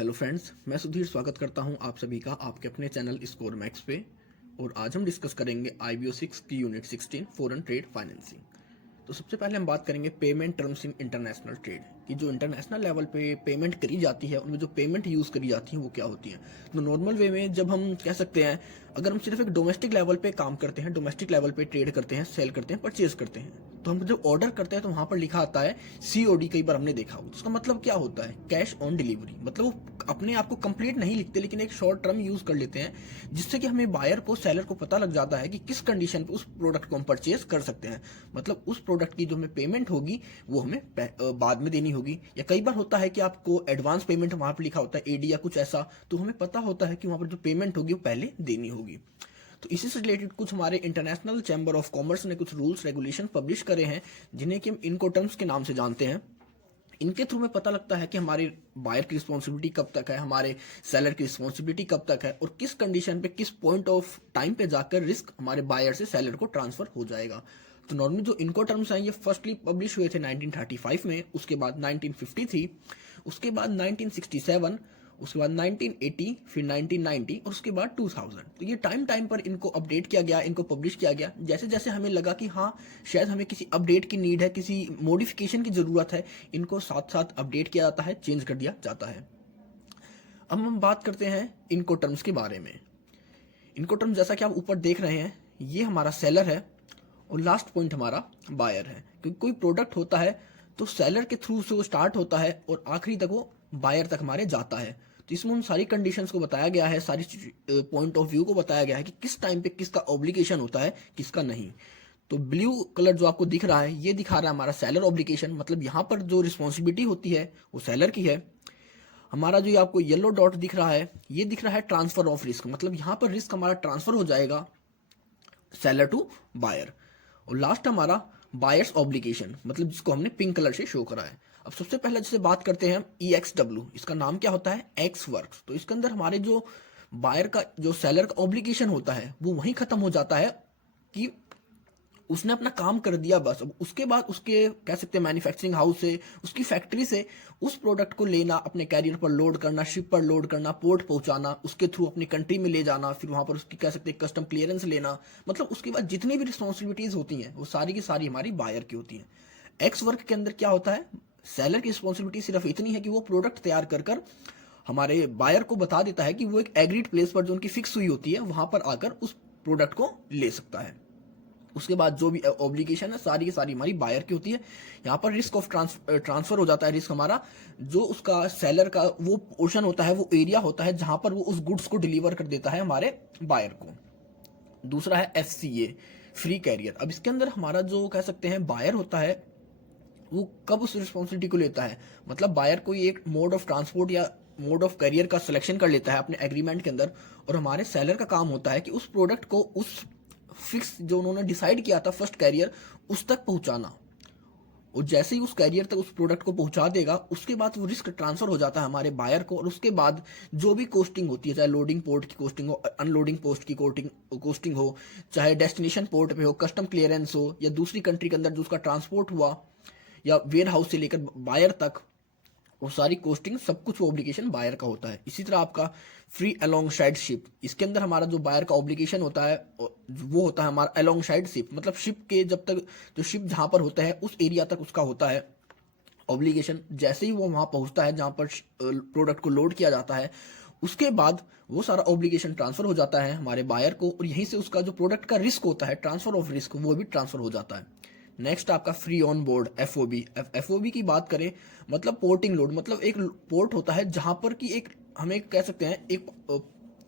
Hello friends, मैं सुधीर स्वागत करता हूं आप सभी का आपके अपने चैनल स्कोर मैक्स पे। और आज हम डिस्कस करेंगे IBO 6 की यूनिट 16 फॉरेन ट्रेड फाइनेंसिंग। तो सबसे पहले हम बात करेंगे payment terms in international trade कि जो इंटरनेशनल लेवल पे पेमेंट करी जाती है उनमें जो पेमेंट यूज़ करी जाती है वो क्या होती है। तो नॉर्मल वे में जब हम कह सकते हैं, अगर हम सिर्फ एक डोमेस्टिक लेवल पे काम करते हैं, डोमेस्टिक लेवल पे ट्रेड करते हैं, सेल करते हैं, परचेज करते हैं, तो हम जब ऑर्डर करते हैं तो वहाँ पर लिखा आता है COD। कई बार हमने देखा हो, उसका मतलब क्या होता है, कैश ऑन डिलीवरी। मतलब वो अपने आप को कंप्लीट नहीं लिखते लेकिन एक शॉर्ट टर्म यूज कर लेते हैं, जिससे कि हमें बायर को, सेलर को पता लग जाता है कि किस कंडीशन पे उस प्रोडक्ट को हम परचेज कर सकते हैं। मतलब उस प्रोडक्ट की जो हमें पेमेंट होगी वो हमें बाद में देनी होगी। या कई बार होता है कि आपको एडवांस पेमेंट वहां पर लिखा होता है AD या कुछ ऐसा, तो हमें पता होता है कि वहां पर जो पेमेंट होगी वो पहले देनी होगी। तो इसी से रिलेटेड कुछ हमारे इंटरनेशनल चैम्बर ऑफ कॉमर्स ने कुछ रूल्स रेगुलेशन पब्लिश करे हैं, जिन्हें कि हम इनकोटर्म्स के नाम से जानते हैं। इनके थ्रू में पता लगता है कि हमारे बायर की रिस्पॉन्सिबिलिटी कब तक है, हमारे सेलर की रिस्पॉन्सिबिलिटी कब तक है, और किस कंडीशन पे, किस पॉइंट ऑफ टाइम पे जाकर रिस्क हमारे बायर से सेलर को ट्रांसफर हो जाएगा। तो नॉर्मली जो इनको टर्म्स हैं ये फर्स्टली पब्लिश हुए थे 1935 में, उसके बाद 1953, उसके बाद 1967, उसके बाद 1980, फिर 1990 और उसके बाद 2000। तो ये टाइम टाइम पर इनको अपडेट किया गया, इनको पब्लिश किया गया। जैसे जैसे हमें लगा कि हाँ शायद हमें किसी अपडेट की नीड है, किसी मॉडिफिकेशन की ज़रूरत है, इनको साथ साथ अपडेट किया जाता है, चेंज कर दिया जाता है। अब हम बात करते हैं इनको टर्म्स के बारे में। इनको टर्म्स जैसा कि आप ऊपर देख रहे हैं, ये हमारा सेलर है और लास्ट पॉइंट हमारा बायर है। क्योंकि कोई प्रोडक्ट होता है तो सेलर के थ्रू से वो स्टार्ट होता है और आखिरी तक वो बायर तक हमारे जाता है। तो इसमें उन सारी कंडीशंस को बताया गया है, सारी पॉइंट ऑफ व्यू को बताया गया है कि किस टाइम पे किसका ऑब्लिगेशन होता है, किसका नहीं। तो ब्लू कलर जो आपको दिख रहा है ये दिखा रहा है हमारा सेलर ऑब्लिगेशन, मतलब यहाँ पर जो रिस्पॉन्सिबिलिटी होती है वो सेलर की है। हमारा जो ये आपको येलो डॉट दिख रहा है ये दिख रहा है ट्रांसफर ऑफ रिस्क, मतलब यहाँ पर रिस्क हमारा ट्रांसफर हो जाएगा सेलर टू बायर। और लास्ट हमारा बायर्स ऑब्लिगेशन, मतलब जिसको हमने पिंक कलर से शो करा है। अब सबसे पहले जिसे बात करते हैं हम EXW, इसका नाम क्या होता है, एक्स वर्क। तो इसके अंदर हमारे जो बायर का, जो सेलर का ऑब्लिगेशन होता है वो वहीं खत्म हो जाता है कि उसने अपना काम कर दिया बस। अब उसके बाद उसके कह सकते हैं मैन्युफैक्चरिंग हाउस से, उसकी फैक्ट्री से उस प्रोडक्ट को लेना, अपने कैरियर पर लोड करना, शिप पर लोड करना, पोर्ट पहुंचाना, उसके थ्रू अपनी कंट्री में ले जाना, फिर वहां पर उसकी कह सकते हैं कस्टम क्लियरेंस लेना। मतलब उसके बाद जितनी भी रिस्पॉन्सिबिलिटीज होती हैं वो सारी की सारी हमारी बायर की होती हैं। एक्स वर्क के अंदर क्या होता है, सेलर की रिस्पॉन्सिबिलिटी सिर्फ इतनी है कि वो प्रोडक्ट तैयार कर कर हमारे बायर को बता देता है कि वो एक एग्रीड प्लेस पर जो उनकी फिक्स हुई होती है वहां पर आकर उस प्रोडक्ट को ले सकता है। उसके बाद जो भी ऑब्लिगेशन है सारी की सारी हमारी बायर की होती है। यहाँ पर रिस्क ऑफ ट्रांसफर हो जाता है। रिस्क हमारा जो उसका सेलर का वो पोर्शन होता है, वो एरिया होता है जहां पर वो उस गुड्स को डिलीवर कर देता है हमारे बायर को। दूसरा है FCA, फ्री कैरियर। अब इसके अंदर हमारा जो कह सकते हैं बायर होता है वो कब उस रिस्पॉन्सिबिलिटी को लेता है, मतलब बायर कोई एक मोड ऑफ ट्रांसपोर्ट या मोड ऑफ कैरियर का सिलेक्शन कर लेता है अपने एग्रीमेंट के अंदर, और हमारे सेलर का काम होता है कि उस प्रोडक्ट को उस फिक्स जो उन्होंने डिसाइड किया था फर्स्ट कैरियर उस तक पहुंचाना। और जैसे ही उस कैरियर तक उस प्रोडक्ट को पहुंचा देगा उसके बाद वो रिस्क ट्रांसफर हो जाता है हमारे बायर को। और उसके बाद जो भी कोस्टिंग होती है, चाहे लोडिंग पोर्ट की कोस्टिंग हो, अनलोडिंग पोस्ट की कोस्टिंग हो, चाहे डेस्टिनेशन पोर्ट पे हो, कस्टम क्लियरेंस हो, या दूसरी कंट्री के अंदर जो उसका ट्रांसपोर्ट हुआ, या वेयर हाउस से लेकर बायर तक, वो सारी कोस्टिंग सब कुछ वो ऑब्लिगेशन बायर का होता है। इसी तरह आपका फ्री अलोंग साइड शिप, इसके अंदर हमारा जो बायर का ऑब्लिगेशन होता है वो होता है हमारा अलोंग साइड शिप, मतलब शिप के जब तक जो शिप जहां पर होता है उस एरिया तक उसका होता है ऑब्लिगेशन। जैसे ही वो वहां पहुंचता है जहां पर प्रोडक्ट को लोड किया जाता है उसके बाद वो सारा ऑब्लिगेशन ट्रांसफर हो जाता है हमारे बायर को, और यहीं से उसका जो प्रोडक्ट का रिस्क होता है, ट्रांसफर ऑफ रिस्क, वो भी ट्रांसफर हो जाता है। नेक्स्ट आपका फ्री ऑन बोर्ड FOB की बात करें, मतलब पोर्टिंग लोड, मतलब एक पोर्ट होता है जहां पर कि एक हमें कह सकते हैं एक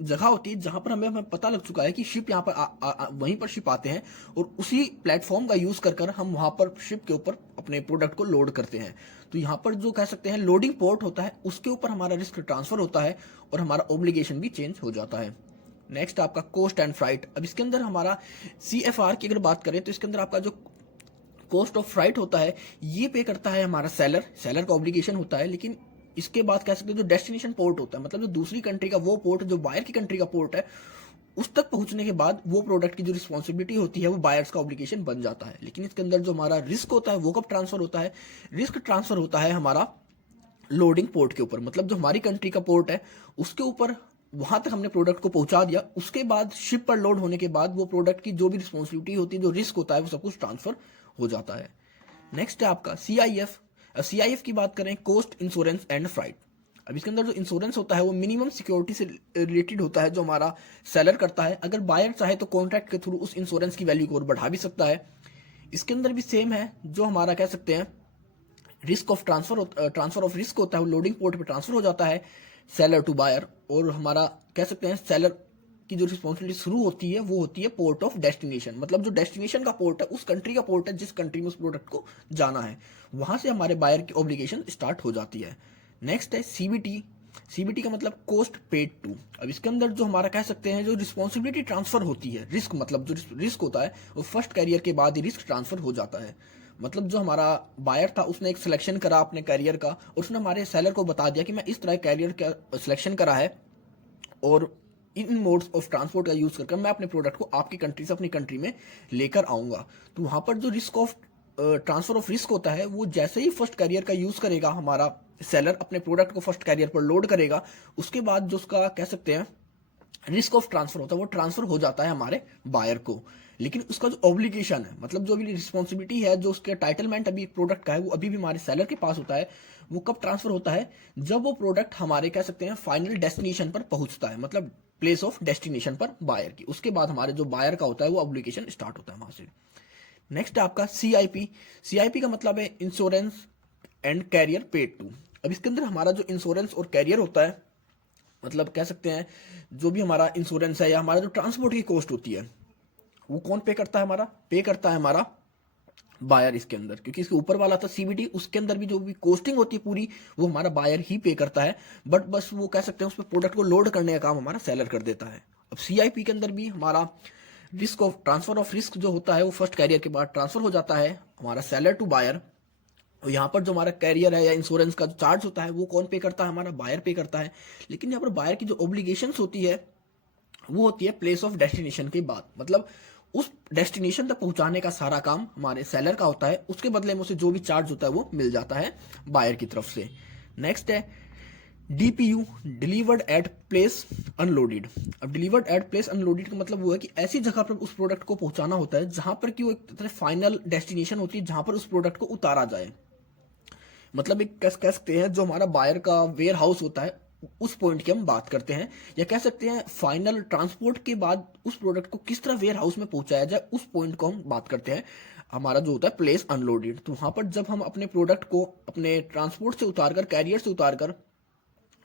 जगह होती है जहां पर हमें पता लग चुका है कि शिप यहाँ पर वहीं पर शिप आते हैं, और उसी प्लेटफॉर्म का यूज कर हम वहां पर शिप के ऊपर अपने प्रोडक्ट को लोड करते हैं। तो यहाँ पर जो कह सकते हैं लोडिंग पोर्ट होता है उसके ऊपर हमारा रिस्क ट्रांसफर होता है और हमारा ऑब्लिगेशन भी चेंज हो जाता है। नेक्स्ट आपका कोस्ट एंड फ्राइट। अब इसके अंदर हमारा CFR की अगर बात करें तो इसके अंदर आपका जो कॉस्ट ऑफ फ्राइट होता है ये पे करता है हमारा सेलर का ऑब्लिगेशन होता है। लेकिन इसके बाद कह सकते हैं जो डेस्टिनेशन पोर्ट होता है, मतलब जो दूसरी कंट्री का वो पोर्ट, जो बायर की कंट्री का पोर्ट है, उस तक पहुंचने के बाद वो प्रोडक्ट की जो रिस्पॉन्सिबिलिटी होती है वो बायर्स का ऑब्लिगेशन बन जाता है। लेकिन इसके अंदर जो हमारा रिस्क होता है वो कब ट्रांसफर होता है, रिस्क ट्रांसफर होता है हमारा लोडिंग पोर्ट के ऊपर, मतलब जो हमारी कंट्री का पोर्ट है उसके ऊपर वहां तक हमने प्रोडक्ट को पहुंचा दिया, उसके बाद शिप पर लोड होने के बाद वो प्रोडक्ट की जो भी रिस्पॉन्सिबिलिटी होती है, जो रिस्क होता है, वो सब कुछ ट्रांसफर हो जाता है। नेक्स्ट है आपका CIF। CIF की बात करें, कॉस्ट इंश्योरेंस एंड फ्राइट। अब इसके अंदर जो इंश्योरेंस होता है वो मिनिमम सिक्योरिटी से रिलेटेड होता है जो हमारा सेलर करता है। अगर बायर चाहे तो कॉन्ट्रैक्ट के थ्रू उस इंश्योरेंस की वैल्यू को और बढ़ा भी सकता है। इसके अंदर भी सेम है, जो हमारा कह सकते हैं risk of transfer of risk होता है, वो लोडिंग पोर्ट पे ट्रांसफर हो जाता है सेलर टू बायर, और हमारा कह सकते हैं सेलर की जो रिस्पॉन्सिबिलिटी शुरू होती है वो होती है पोर्ट ऑफ डेस्टिनेशन, मतलब जो डेस्टिनेशन का पोर्ट है उस कंट्री का पोर्ट है जिस कंट्री में उस प्रोडक्ट को जाना है, वहां से हमारे बायर की ऑब्लिगेशन स्टार्ट हो जाती है। नेक्स्ट है CBT का मतलब कॉस्ट पेड टू। अब इसके अंदर जो हमारा कह सकते हैं जो रिस्पॉन्सिबिलिटी ट्रांसफर होती है, रिस्क मतलब जो रिस्क होता है वो फर्स्ट कैरियर के बाद ही रिस्क ट्रांसफर हो जाता है। मतलब जो हमारा बायर था उसने एक सिलेक्शन करा अपने कैरियर का, और उसने हमारे सेलर को बता दिया कि मैं इस तरह कैरियर का सिलेक्शन करा है और इन मोड्स ऑफ ट्रांसपोर्ट का यूज करके मैं अपने प्रोडक्ट को आपकी कंट्री से अपनी कंट्री में लेकर आऊंगा। तो वहां पर जो risk of transfer of risk होता है वो जैसे ही फर्स्ट कैरियर का यूज करेगा हमारा सेलर, अपने प्रोडक्ट को फर्स्ट कैरियर पर लोड करेगा, उसके बाद जो उसका कह सकते हैं रिस्क ऑफ ट्रांसफर होता है वो ट्रांसफर हो जाता है हमारे बायर को। लेकिन उसका जो ऑब्लिगेशन है, मतलब जो भी रिस्पॉन्सिबिलिटी है, जो उसके टाइटलमेंट अभी प्रोडक्ट का है, वो अभी भी हमारे सेलर के पास होता है। वो कब ट्रांसफर होता है? जब वो प्रोडक्ट हमारे कह सकते हैं फाइनल डेस्टिनेशन पर पहुंचता है, मतलब प्लेस ऑफ डेस्टिनेशन पर बायर की। उसके बाद हमारे जो बायर का होता है वो ऑब्लिगेशन स्टार्ट होता है वहां से। नेक्स्ट है आपका CIP का मतलब है insurance and carrier paid to. अब इसके अंदर हमारा जो इंश्योरेंस और कैरियर होता है, मतलब कह सकते हैं जो भी हमारा इंश्योरेंस है या हमारा जो ट्रांसपोर्ट की कॉस्ट होती है वो कौन पे करता है? पे करता है हमारा बायर इसके अंदर, क्योंकि इसके ऊपर वाला था CBT, उसके अंदर भी जो भी कॉस्टिंग होती है पूरी वो हमारा बायर ही पे करता है, बट बस वो कह सकते हैं उस पर प्रोडक्ट को लोड करने का काम हमारा सेलर कर देता है। अब CIP के अंदर भी हमारा risk of transfer of risk जो होता है वो फर्स्ट कैरियर के बाद ट्रांसफर हो जाता है हमारा सेलर टू बायर। और यहाँ पर जो हमारा कैरियर है या इंश्योरेंस का जो चार्ज होता है वो कौन पे करता है? हमारा बायर पे करता है। लेकिन यहाँ पर बायर की जो ऑब्लिगेशंस होती है वो होती है प्लेस ऑफ डेस्टिनेशन के बाद, मतलब उस डेस्टिनेशन तक पहुंचाने का सारा काम हमारे सेलर का होता है, उसके बदले में उसे जो भी चार्ज होता है वो मिल जाता है बायर की तरफ से। नेक्स्ट है DPU, delivered at place unloaded. अब डिलीवर्ड एट प्लेस अनलोडेड का मतलब वो है कि ऐसी जगह पर उस प्रोडक्ट को पहुंचाना होता है जहां पर कि वो एक तरह फाइनल डेस्टिनेशन होती है जहां पर उस प्रोडक्ट को उतारा जाए। मतलब एक कह सकते हैं जो हमारा बायर का वेयर हाउस होता है उस पॉइंट की हम बात करते हैं, या कह सकते हैं फाइनल ट्रांसपोर्ट के बाद उस प्रोडक्ट को किस तरह वेयर हाउस में पहुंचाया जाए उस पॉइंट को हम बात करते हैं हमारा जो होता है प्लेस अनलोडेड। तो वहां पर जब हम अपने प्रोडक्ट को अपने ट्रांसपोर्ट से उतारकर, कैरियर से उतारकर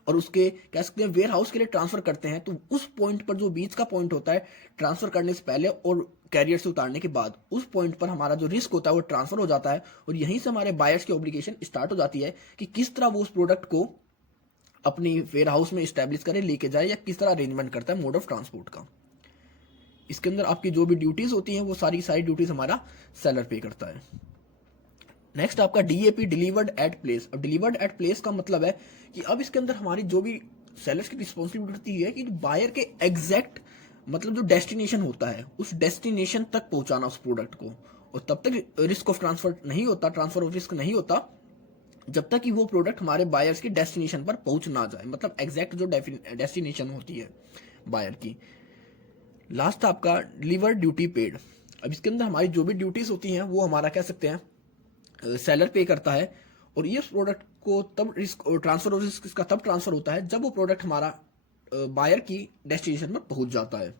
और उसके कह सकते हैं वेयर हाउस के लिए ट्रांसफर करते हैं, तो उस पॉइंट पर जो बीच का पॉइंट होता है ट्रांसफर करने से पहले और कैरियर से उतारने के बाद, उस पॉइंट पर हमारा जो रिस्क होता है वो ट्रांसफर हो जाता है, और यहीं से हमारे बायर्स की ऑब्लिगेशन स्टार्ट हो जाती है कि किस तरह वो उस प्रोडक्ट को अपनी वेयर हाउस में स्टैब्लिश करे, लेके जाए, या किस तरह अरेंजमेंट करता है मोड ऑफ ट्रांसपोर्ट का। इसके अंदर आपकी जो भी ड्यूटीज होती हैं वो सारी ड्यूटीज हमारा सेलर पे करता है। नेक्स्ट आपका DAP, डिलीवर्ड एट प्लेस। अब डिलीवर्ड एट प्लेस का मतलब है कि अब इसके अंदर हमारी जो भी सेलर्स की रिस्पॉन्सिबिलिटी होती है कि बायर के एग्जैक्ट मतलब जो डेस्टिनेशन होता है उस डेस्टिनेशन तक पहुंचाना उस प्रोडक्ट को, और तब तक रिस्क ऑफ ट्रांसफर नहीं होता, ट्रांसफर ऑफ रिस्क नहीं होता जब तक कि वो प्रोडक्ट हमारे बायर्स की डेस्टिनेशन पर पहुंच ना जाए, मतलब एग्जैक्ट जो डेस्टिनेशन होती है बायर की। लास्ट आपका डिलीवर ड्यूटी पेड। अब इसके अंदर हमारी जो भी ड्यूटीज होती हैं वो हमारा कह सकते हैं सेलर पे करता है, और ये प्रोडक्ट को तब रिस्क ट्रांसफर ऑफ रिस्क इसका तब ट्रांसफर होता है जब वो प्रोडक्ट हमारा बायर की डेस्टिनेशन पर पहुंच जाता है।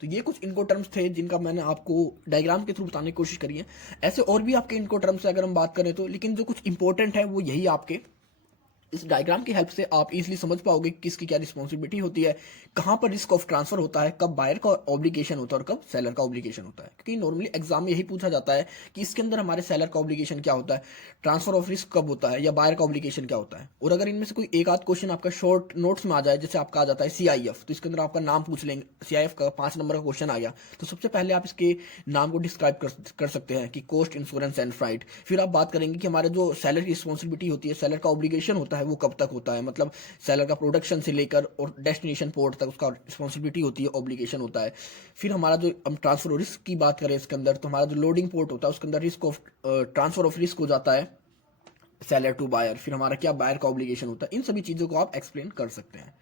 तो ये कुछ इनको टर्म्स थे जिनका मैंने आपको डायग्राम के थ्रू बताने की कोशिश करी है। ऐसे और भी आपके इनको टर्म्स है अगर हम बात करें तो, लेकिन जो कुछ इंपॉर्टेंट है वो यही आपके इस डायग्राम की हेल्प से आप इजीली समझ पाओगे किसकी क्या रिस्पॉन्सिबिलिटी होती है, कहां पर रिस्क ऑफ ट्रांसफर होता है, कब बायर का ऑब्लिगेशन होता है और कब सेलर का ऑब्लिगेशन होता है। क्योंकि नॉर्मली एग्जाम में यही पूछा जाता है कि इसके अंदर हमारे सेलर का ऑब्लिगेशन क्या होता है, ट्रांसफर ऑफ रिस्क कब होता है, या बायर का ऑब्लिगेशन क्या होता है। और अगर इनमें से कोई एक आध क्वेश्चन आपका शॉर्ट नोट्स में आ जाए, जैसे आपका आ जाता है CIF, तो इसके अंदर आपका नाम पूछ लेंगे, CIF का 5 नंबर का क्वेश्चन आ गया, तो सबसे पहले आप इसके नाम को डिस्क्राइब कर सकते हैं कि कॉस्ट, इंश्योरेंस एंड फ्राइट। फिर आप बात करेंगे कि हमारे जो सेलर की रिस्पॉन्सिबिलिटी होती है, सेलर का ऑब्लिगेशन होता है वो कब तक होता है, मतलब सेलर का प्रोडक्शन से लेकर और डेस्टिनेशन पोर्ट तक उसका रिस्पॉन्सिबिलिटी होती है, ऑब्लिगेशन होता है। फिर हमारा जो हम ट्रांसफर रिस्क की बात करें इसके अंदर, तो हमारा जो लोडिंग पोर्ट होता है उसके अंदर risk of transfer of risk हो जाता है, सेलर टू बायर, फिर हमारा क्या बायर का ऑब्लिगेशन होता है, इन सभी चीज़ों को आप एक्सप्लेन कर सकते हैं।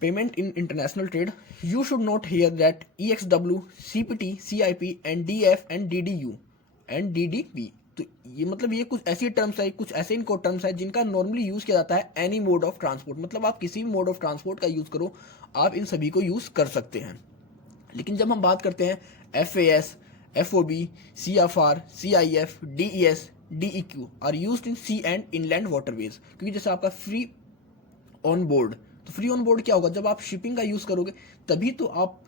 Payment in international trade, you should note here that EXW, CPT, CIP, NDF and DDU and DDP। तो ये मतलब ये कुछ ऐसी टर्म्स है, कुछ ऐसे इनको टर्म्स है जिनका नॉर्मली यूज किया जाता है एनी मोड ऑफ ट्रांसपोर्ट, मतलब आप किसी भी मोड ऑफ ट्रांसपोर्ट का यूज करो, आप इन सभी को यूज कर सकते हैं। लेकिन जब हम बात करते हैं FAS, FOB, CFR, CIF, DES, DEQ are used in sea and inland waterways, क्योंकि जैसे आपका फ्री ऑन बोर्ड, तो फ्री ऑन बोर्ड क्या होगा, जब आप शिपिंग का यूज करोगे तभी तो आप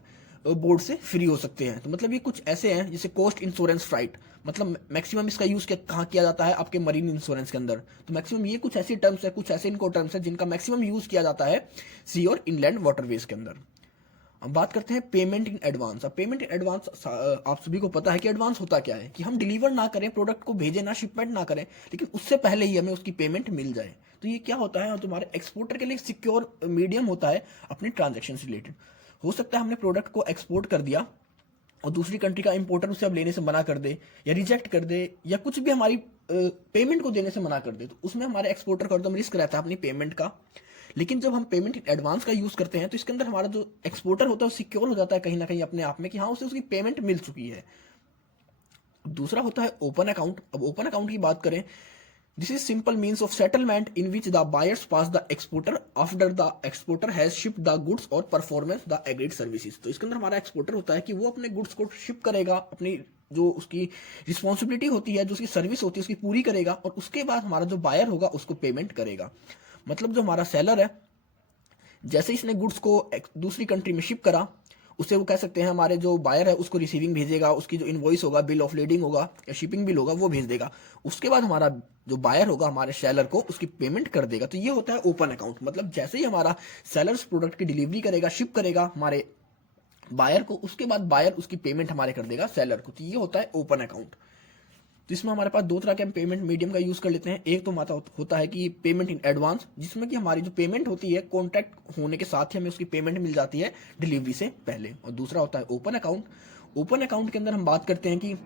बोर्ड से फ्री हो सकते हैं। तो मतलब ये कुछ ऐसे हैं जैसे कोस्ट इंश्योरेंस फ्राइट, मतलब मैक्सिमम इसका यूज कहाँ किया जाता है, आपके मरीन इंश्योरेंस के अंदर। तो मैक्सिमम ये कुछ ऐसी टर्म्स है, कुछ ऐसे इनको टर्म्स है जिनका मैक्सिमम यूज किया जाता है सी और इनलैंड वाटरवेज के अंदर। अब बात करते हैं पेमेंट इन एडवांस। अब पेमेंट इन एडवांस आप सभी को पता है कि एडवांस होता क्या है, कि हम डिलीवर ना करें, प्रोडक्ट को भेजें ना, शिपमेंट ना करें, लेकिन उससे पहले ही हमें उसकी पेमेंट मिल जाए। तो ये क्या होता है, तुम्हारे एक्सपोर्टर के लिए सिक्योर मीडियम होता है अपने ट्रांजेक्शन से रिलेटेड। हो सकता है हमने प्रोडक्ट को एक्सपोर्ट कर दिया और दूसरी कंट्री का इंपोर्टर उसे अब लेने से मना कर दे या रिजेक्ट कर दे या कुछ भी हमारी पेमेंट को देने से मना कर दे, तो उसमें हमारे एक्सपोर्टर का एकदम रिस्क रहता है अपनी पेमेंट का। लेकिन जब हम पेमेंट इन एडवांस का यूज करते हैं तो इसके अंदर हमारा जो एक्सपोर्टर होता है वो सिक्योर हो जाता है कहीं ना कहीं अपने आप में, कि हाँ उसे उसकी पेमेंट मिल चुकी है। दूसरा होता है ओपन अकाउंट। अब ओपन अकाउंट की बात करें, this is simple means of settlement in which the buyers pass the exporter after the exporter has ship the goods और परफॉर्मेंस द एग्रीड सर्विसेज। तो इसके अंदर हमारा एक्सपोर्टर होता है कि वो अपने गुड्स को शिप करेगा, अपनी जो उसकी रिस्पॉन्सिबिलिटी होती है, जो उसकी सर्विस होती है उसकी पूरी करेगा, और उसके बाद हमारा जो बायर होगा उसको पेमेंट करेगा। मतलब जो हमारा सेलर है, जैसे इसने गुड्स को दूसरी कंट्री में शिप करा, उसे वो कह सकते हैं हमारे जो बायर है उसको रिसीविंग भेजेगा, उसकी जो इनवॉइस होगा, बिल ऑफ लेडिंग होगा या शिपिंग बिल होगा वो भेज देगा। उसके बाद हमारा जो बायर होगा हमारे सेलर को उसकी पेमेंट कर देगा। तो ये होता है ओपन अकाउंट। मतलब जैसे ही हमारा सेलर्स प्रोडक्ट की डिलीवरी करेगा, शिप करेगा हमारे बायर को, उसके बाद बायर उसकी पेमेंट हमारे कर देगा सेलर को। तो ये होता है ओपन अकाउंट। तो इसमें हमारे पास दो तरह के पेमेंट मीडियम का यूज कर लेते हैं। एक तो होता है कि पेमेंट इन एडवांस, जिसमें कि हमारी जो पेमेंट होती है कॉन्ट्रैक्ट होने के साथ ही हमें उसकी पेमेंट मिल जाती है डिलीवरी से पहले। और दूसरा होता है ओपन अकाउंट। ओपन अकाउंट के अंदर हम बात करते हैं कि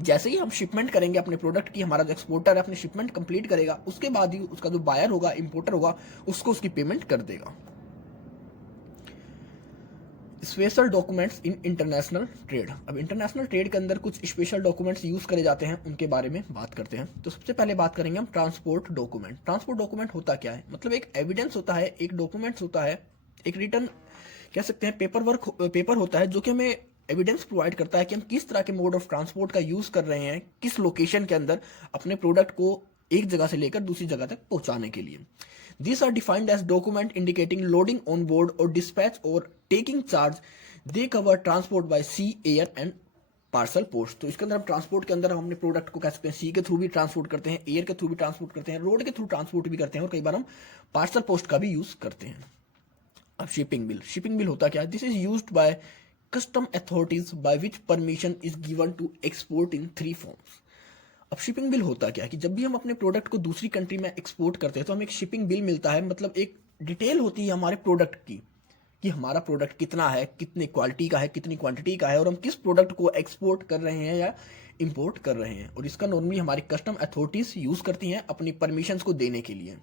जैसे ही हम शिपमेंट करेंगे अपने प्रोडक्ट की, हमारा जो एक्सपोर्टर है अपनी शिपमेंट कंप्लीट करेगा, उसके बाद ही उसका जो बायर होगा, इंपोर्टर होगा, उसको उसकी पेमेंट कर देगा। Special documents in international trade. अब इंटरनेशनल ट्रेड के अंदर कुछ स्पेशल डॉक्यूमेंट्स यूज करे जाते हैं, उनके बारे में बात करते हैं। तो सबसे पहले बात करेंगे हम ट्रांसपोर्ट डॉक्यूमेंट। ट्रांसपोर्ट डॉक्यूमेंट होता क्या है, मतलब एक एविडेंस होता है, एक डॉक्यूमेंट्स होता है, एक रिटर्न कह सकते हैं पेपर होता है जो कि हमें एविडेंस प्रोवाइड करता है कि हम किस तरह के मोड ऑफ ट्रांसपोर्ट का यूज कर रहे हैं, किस लोकेशन के अंदर अपने प्रोडक्ट को एक जगह से लेकर दूसरी जगह तक पहुंचाने के लिए। These are defined as document indicating loading on board or dispatch or taking charge. They cover transport by sea, air and parcel post. तो इसके अंदर हम ट्रांसपोर्ट के अंदर हम अपने प्रोडक्ट को कह सकते हैं सी के थ्रू भी ट्रांसपोर्ट करते हैं, एयर के थ्रू भी ट्रांसपोर्ट करते हैं, रोड के थ्रू ट्रांसपोर्ट भी करते हैं, और कई बार हम पार्सल पोस्ट का भी यूज करते हैं। अब शिपिंग बिल। शिपिंग बिल होता क्या है, this is used by custom authorities by which permission is given to export in 3 forms. अब शिपिंग बिल होता क्या है कि जब भी हम अपने प्रोडक्ट को दूसरी कंट्री में एक्सपोर्ट करते हैं तो हमें एक शिपिंग बिल मिलता है, मतलब एक डिटेल होती है हमारे प्रोडक्ट की, कि हमारा प्रोडक्ट कितना है, कितनी क्वालिटी का है, कितनी क्वांटिटी का है, और हम किस प्रोडक्ट को एक्सपोर्ट कर रहे हैं या इंपोर्ट कर रहे हैं। और इसका नॉर्मली हमारी कस्टम अथॉरिटीज यूज करती हैं अपनी परमिशन को देने के लिए।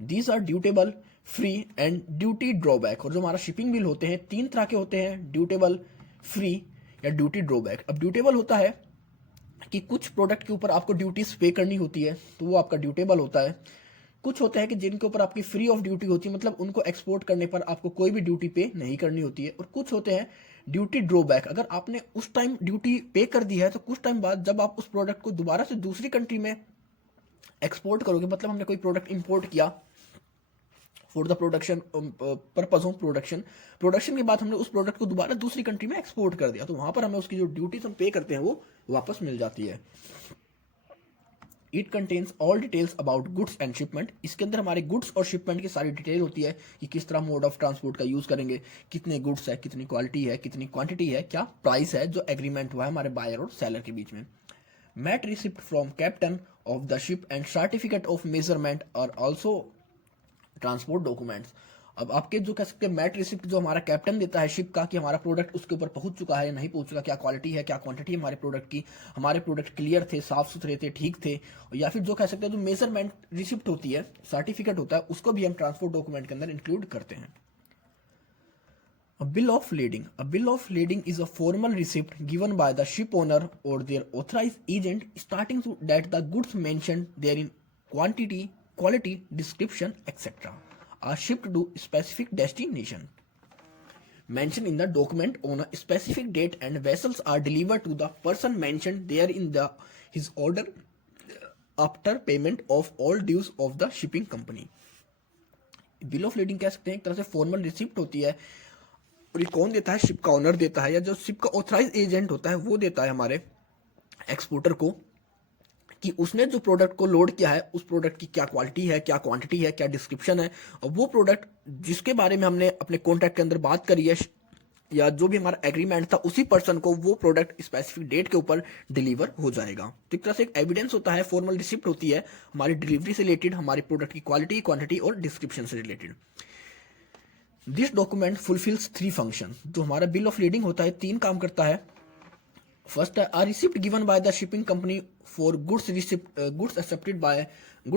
These are dutiable, free and duty drawback. और जो हमारा शिपिंग बिल होते हैं 3 तरह के होते हैं, ड्यूटेबल, फ्री या ड्यूटी ड्रॉबैक। अब ड्यूटेबल होता है कि कुछ प्रोडक्ट के ऊपर आपको ड्यूटीज पे करनी होती है, तो वो आपका ड्यूटेबल होता है। कुछ होते हैं कि जिनके ऊपर आपकी फ्री ऑफ ड्यूटी होती है, मतलब उनको एक्सपोर्ट करने पर आपको कोई भी ड्यूटी पे नहीं करनी होती है। और कुछ होते हैं ड्यूटी ड्रॉबैक, अगर आपने उस टाइम ड्यूटी पे कर दी है तो कुछ टाइम बाद जब आप उस प्रोडक्ट को दोबारा से दूसरी कंट्री में एक्सपोर्ट करोगे, मतलब हमने कोई प्रोडक्ट इंपोर्ट किया for the production purpose of production के बाद हमने उस प्रोडक्ट को दोबारा दूसरी कंट्री में एक्सपोर्ट कर दिया, तो वहां पर हमें उसकी जो ड्यूटीज हम पे करते हैं वो वापस मिल जाती है। It contains all details about goods and shipment. इसके अंदर हमारे गुड्स और शिपमेंट की सारी डिटेल होती है कि किस तरह मोड ऑफ ट्रांसपोर्ट का यूज करेंगे, कितने गुड्स है, कितनी क्वालिटी है, कितनी क्वांटिटी है, क्या प्राइस है, जो एग्रीमेंट हुआ है हमारे बायर और सेलर के बीच में। Mate receipt from captain of the ship and certificate of measurement और ऑल्सो ट्रांसपोर्ट डॉक्यूमेंट्स। अब आपके जो कह सकते हैं मैट रिसिप्ट जो हमारा कैप्टन देता है शिप का कि हमारा प्रोडक्ट उसके ऊपर पहुंच चुका है या नहीं पहुंच चुका, क्या क्वालिटी है क्या क्वांटिटी है हमारे प्रोडक्ट की, हमारे प्रोडक्ट क्लियर थे, साफ सुथरे थे, ठीक थे, या फिर जो कह सकते हैं जो मेजरमेंट रिसिप्ट होती है, सर्टिफिकेट होता है, उसको भी हम ट्रांसपोर्ट डॉक्यूमेंट के अंदर इंक्लूड करते हैं। A bill of lading. A bill of lading is a formal receipt given by the ship owner or their authorized agent starting to that the goods mentioned therein quantity, quality, description, etc. are shipped to specific destination. Mentioned in the document on a specific date and vessels are delivered to the person mentioned there in the his order after payment of all dues of the shipping company. Bill of leading कह सकते हैं एक तरह से formal receipt होती है, और ये कौन देता है? शिप का ओनर देता है, या जो शिप का ऑथराइज एजेंट होता है वो देता है हमारे एक्सपोर्टर को कि उसने जो प्रोडक्ट को लोड किया है उस प्रोडक्ट की क्या क्वालिटी है, क्या क्वांटिटी है, क्या डिस्क्रिप्शन है, और वो प्रोडक्ट जिसके बारे में हमने अपने कॉन्ट्रैक्ट के अंदर बात करी है या जो भी हमारा एग्रीमेंट था उसी पर्सन को वो प्रोडक्ट स्पेसिफिक डेट के ऊपर डिलीवर हो जाएगा। तो एक तरह से एक एविडेंस होता है, फॉर्मल रिसिप्ट होती है हमारी डिलीवरी से रिलेटेड, हमारे प्रोडक्ट की क्वालिटी, क्वांटिटी और डिस्क्रिप्शन से related. This document fulfils 3 function. जो हमारा बिल ऑफ लीडिंग होता है 3 काम करता है। फर्स्ट है a receipt given by the shipping company for goods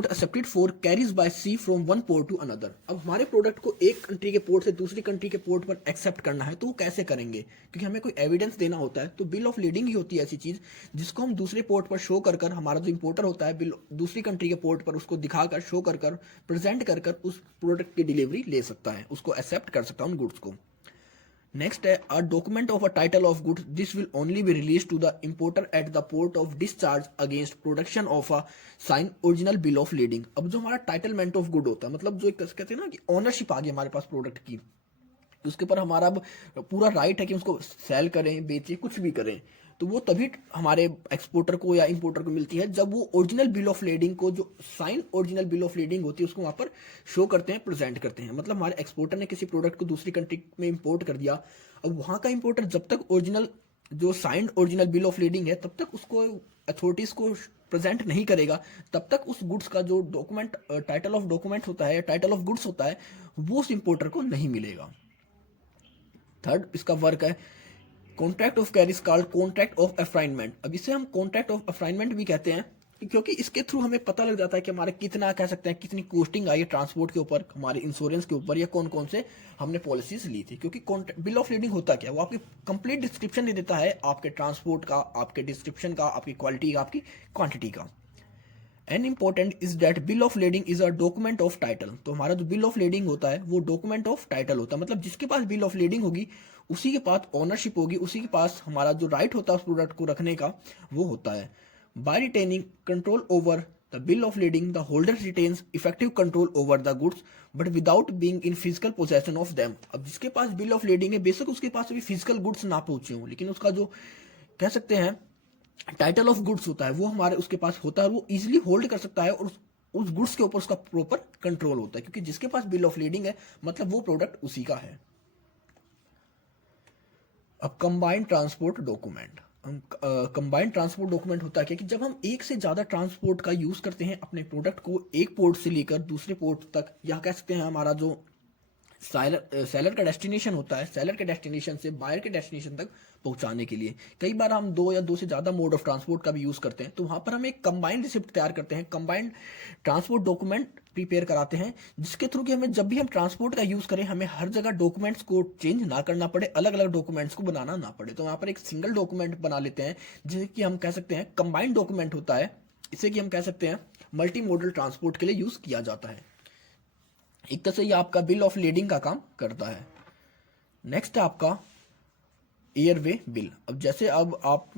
accepted for carries by sea from one port to another। अब हमारे प्रोडक्ट को एक कंट्री के पोर्ट से दूसरी कंट्री के पोर्ट पर एक्सेप्ट करना है तो वो कैसे करेंगे? क्योंकि हमें कोई एविडेंस देना होता है, तो बिल ऑफ लीडिंग ही होती है ऐसी चीज जिसको हम दूसरे पोर्ट पर शो कर हमारा जो इंपोर्टर होता है बिल दूसरी कंट्री के पोर्ट पर उसको दिखाकर, शो कर प्रेजेंट कर उस प्रोडक्ट की डिलीवरी ले सकता है, उसको एक्सेप्ट कर सकता है उन गुड्स को। नेक्स्ट है a document of a title of goods. This will only be released to the importer at the port of discharge against production of a signed original bill of lading। अब जो हमारा टाइटलमेंट of good होता है, मतलब जो एक कहते हैं ना कि ऑनरशिप आ गई हमारे पास प्रोडक्ट की, उसके ऊपर हमारा अब पूरा राइट है कि उसको सेल करें, बेचें, कुछ भी करें, तो वो तभी हमारे एक्सपोर्टर को या इंपोर्टर को मिलती है जब वो ओरिजिनल बिल ऑफ लीडिंग को, जो sign original bill of lading होती है, उसको वहां पर शो करते हैं, प्रेजेंट करते हैं। मतलब हमारे एक्सपोर्टर ने किसी प्रोडक्ट को दूसरी कंट्री में इंपोर्ट कर दिया, अब वहां का इंपोर्टर जब तक ओरिजिनल जो signed original bill of leading है तब तक उसको अथॉरिटीज को प्रेजेंट नहीं करेगा, तब तक उस गुड्स का जो डॉक्यूमेंट, टाइटल ऑफ डॉक्यूमेंट होता है, टाइटल ऑफ गुड्स होता है, वो उस इंपोर्टर को नहीं मिलेगा। थर्ड इसका वर्क है contract of carriage called contract of affreightment. अब इसे हम कॉन्ट्रैक्ट ऑफ अफाइनमेंट भी कहते हैं क्योंकि इसके थ्रू हमें पता लग जाता है कि हमारे कितना, कह सकते हैं कितनी कॉस्टिंग आई है ट्रांसपोर्ट के ऊपर, हमारे इंश्योरेंस के ऊपर, या कौन कौन से हमने पॉलिसीज ली थी। क्योंकि बिल ऑफ लीडिंग होता क्या है, वो आपकी कंप्लीट डिस्क्रिप्शन दे देता है आपके ट्रांसपोर्ट का, आपके डिस्क्रिप्शन का, आपकी क्वालिटी का, आपकी क्वांटिटी का। And important is that bill of leading is a document of title. तो हमारा जो बिल ऑफ लीडिंग होता है वो डॉक्यूमेंट ऑफ टाइटल होता है, मतलब जिसके पास बिल ऑफ लीडिंग होगी उसी के पास ओनरशिप होगी, उसी के पास हमारा जो राइट होता है उस प्रोडक्ट को रखने का वो होता है। By retaining control over the bill of lading the holder retains effective control over the goods but without being in physical possession of them. अब जिसके पास बिल ऑफ लीडिंग है, बेशक उसके पास अभी फिजिकल गुड्स ना पहुंचे हों, लेकिन उसका जो कह सकते हैं टाइटल ऑफ गुड्स होता है वो हमारे उसके पास होता है, वो इजीली होल्ड कर सकता है और उस गुड्स के ऊपर उसका प्रॉपर कंट्रोल होता है, क्योंकि जिसके पास बिल ऑफ लीडिंग है मतलब वो प्रोडक्ट उसी का है। अब combined transport document. Combined transport document होता है कि जब हम एक से ज्यादा ट्रांसपोर्ट का यूज करते हैं अपने प्रोडक्ट को एक पोर्ट से लेकर दूसरे पोर्ट तक, या कह सकते हैं हमारा जो सेलर का डेस्टिनेशन होता है, सेलर के डेस्टिनेशन से बायर के डेस्टिनेशन तक पहुंचाने के लिए कई बार हम 2 या 2 से ज्यादा मोड ऑफ ट्रांसपोर्ट का भी यूज करते हैं, तो वहां पर हम एक कंबाइंड रिसिप्ट तैयार करते हैं, कंबाइंड ट्रांसपोर्ट डॉक्यूमेंट प्रिपेयर कराते हैं, जिसके थ्रू कि हमें जब भी हम ट्रांसपोर्ट का यूज करें हमें हर जगह डॉक्यूमेंट्स को चेंज ना करना पड़े, अलग अलग डॉक्यूमेंट्स को बनाना ना पड़े। तो वहां पर एक सिंगल डॉक्यूमेंट बना लेते हैं जिसे कि हम कह सकते हैं कंबाइंड डॉक्यूमेंट होता है, इसे कि हम कह सकते हैं मल्टी मोडल ट्रांसपोर्ट के लिए यूज किया जाता है। एक तरह से ये आपका बिल ऑफ लीडिंग का काम करता है। नेक्स्ट है आपका एयरवे बिल। अब जैसे अब आप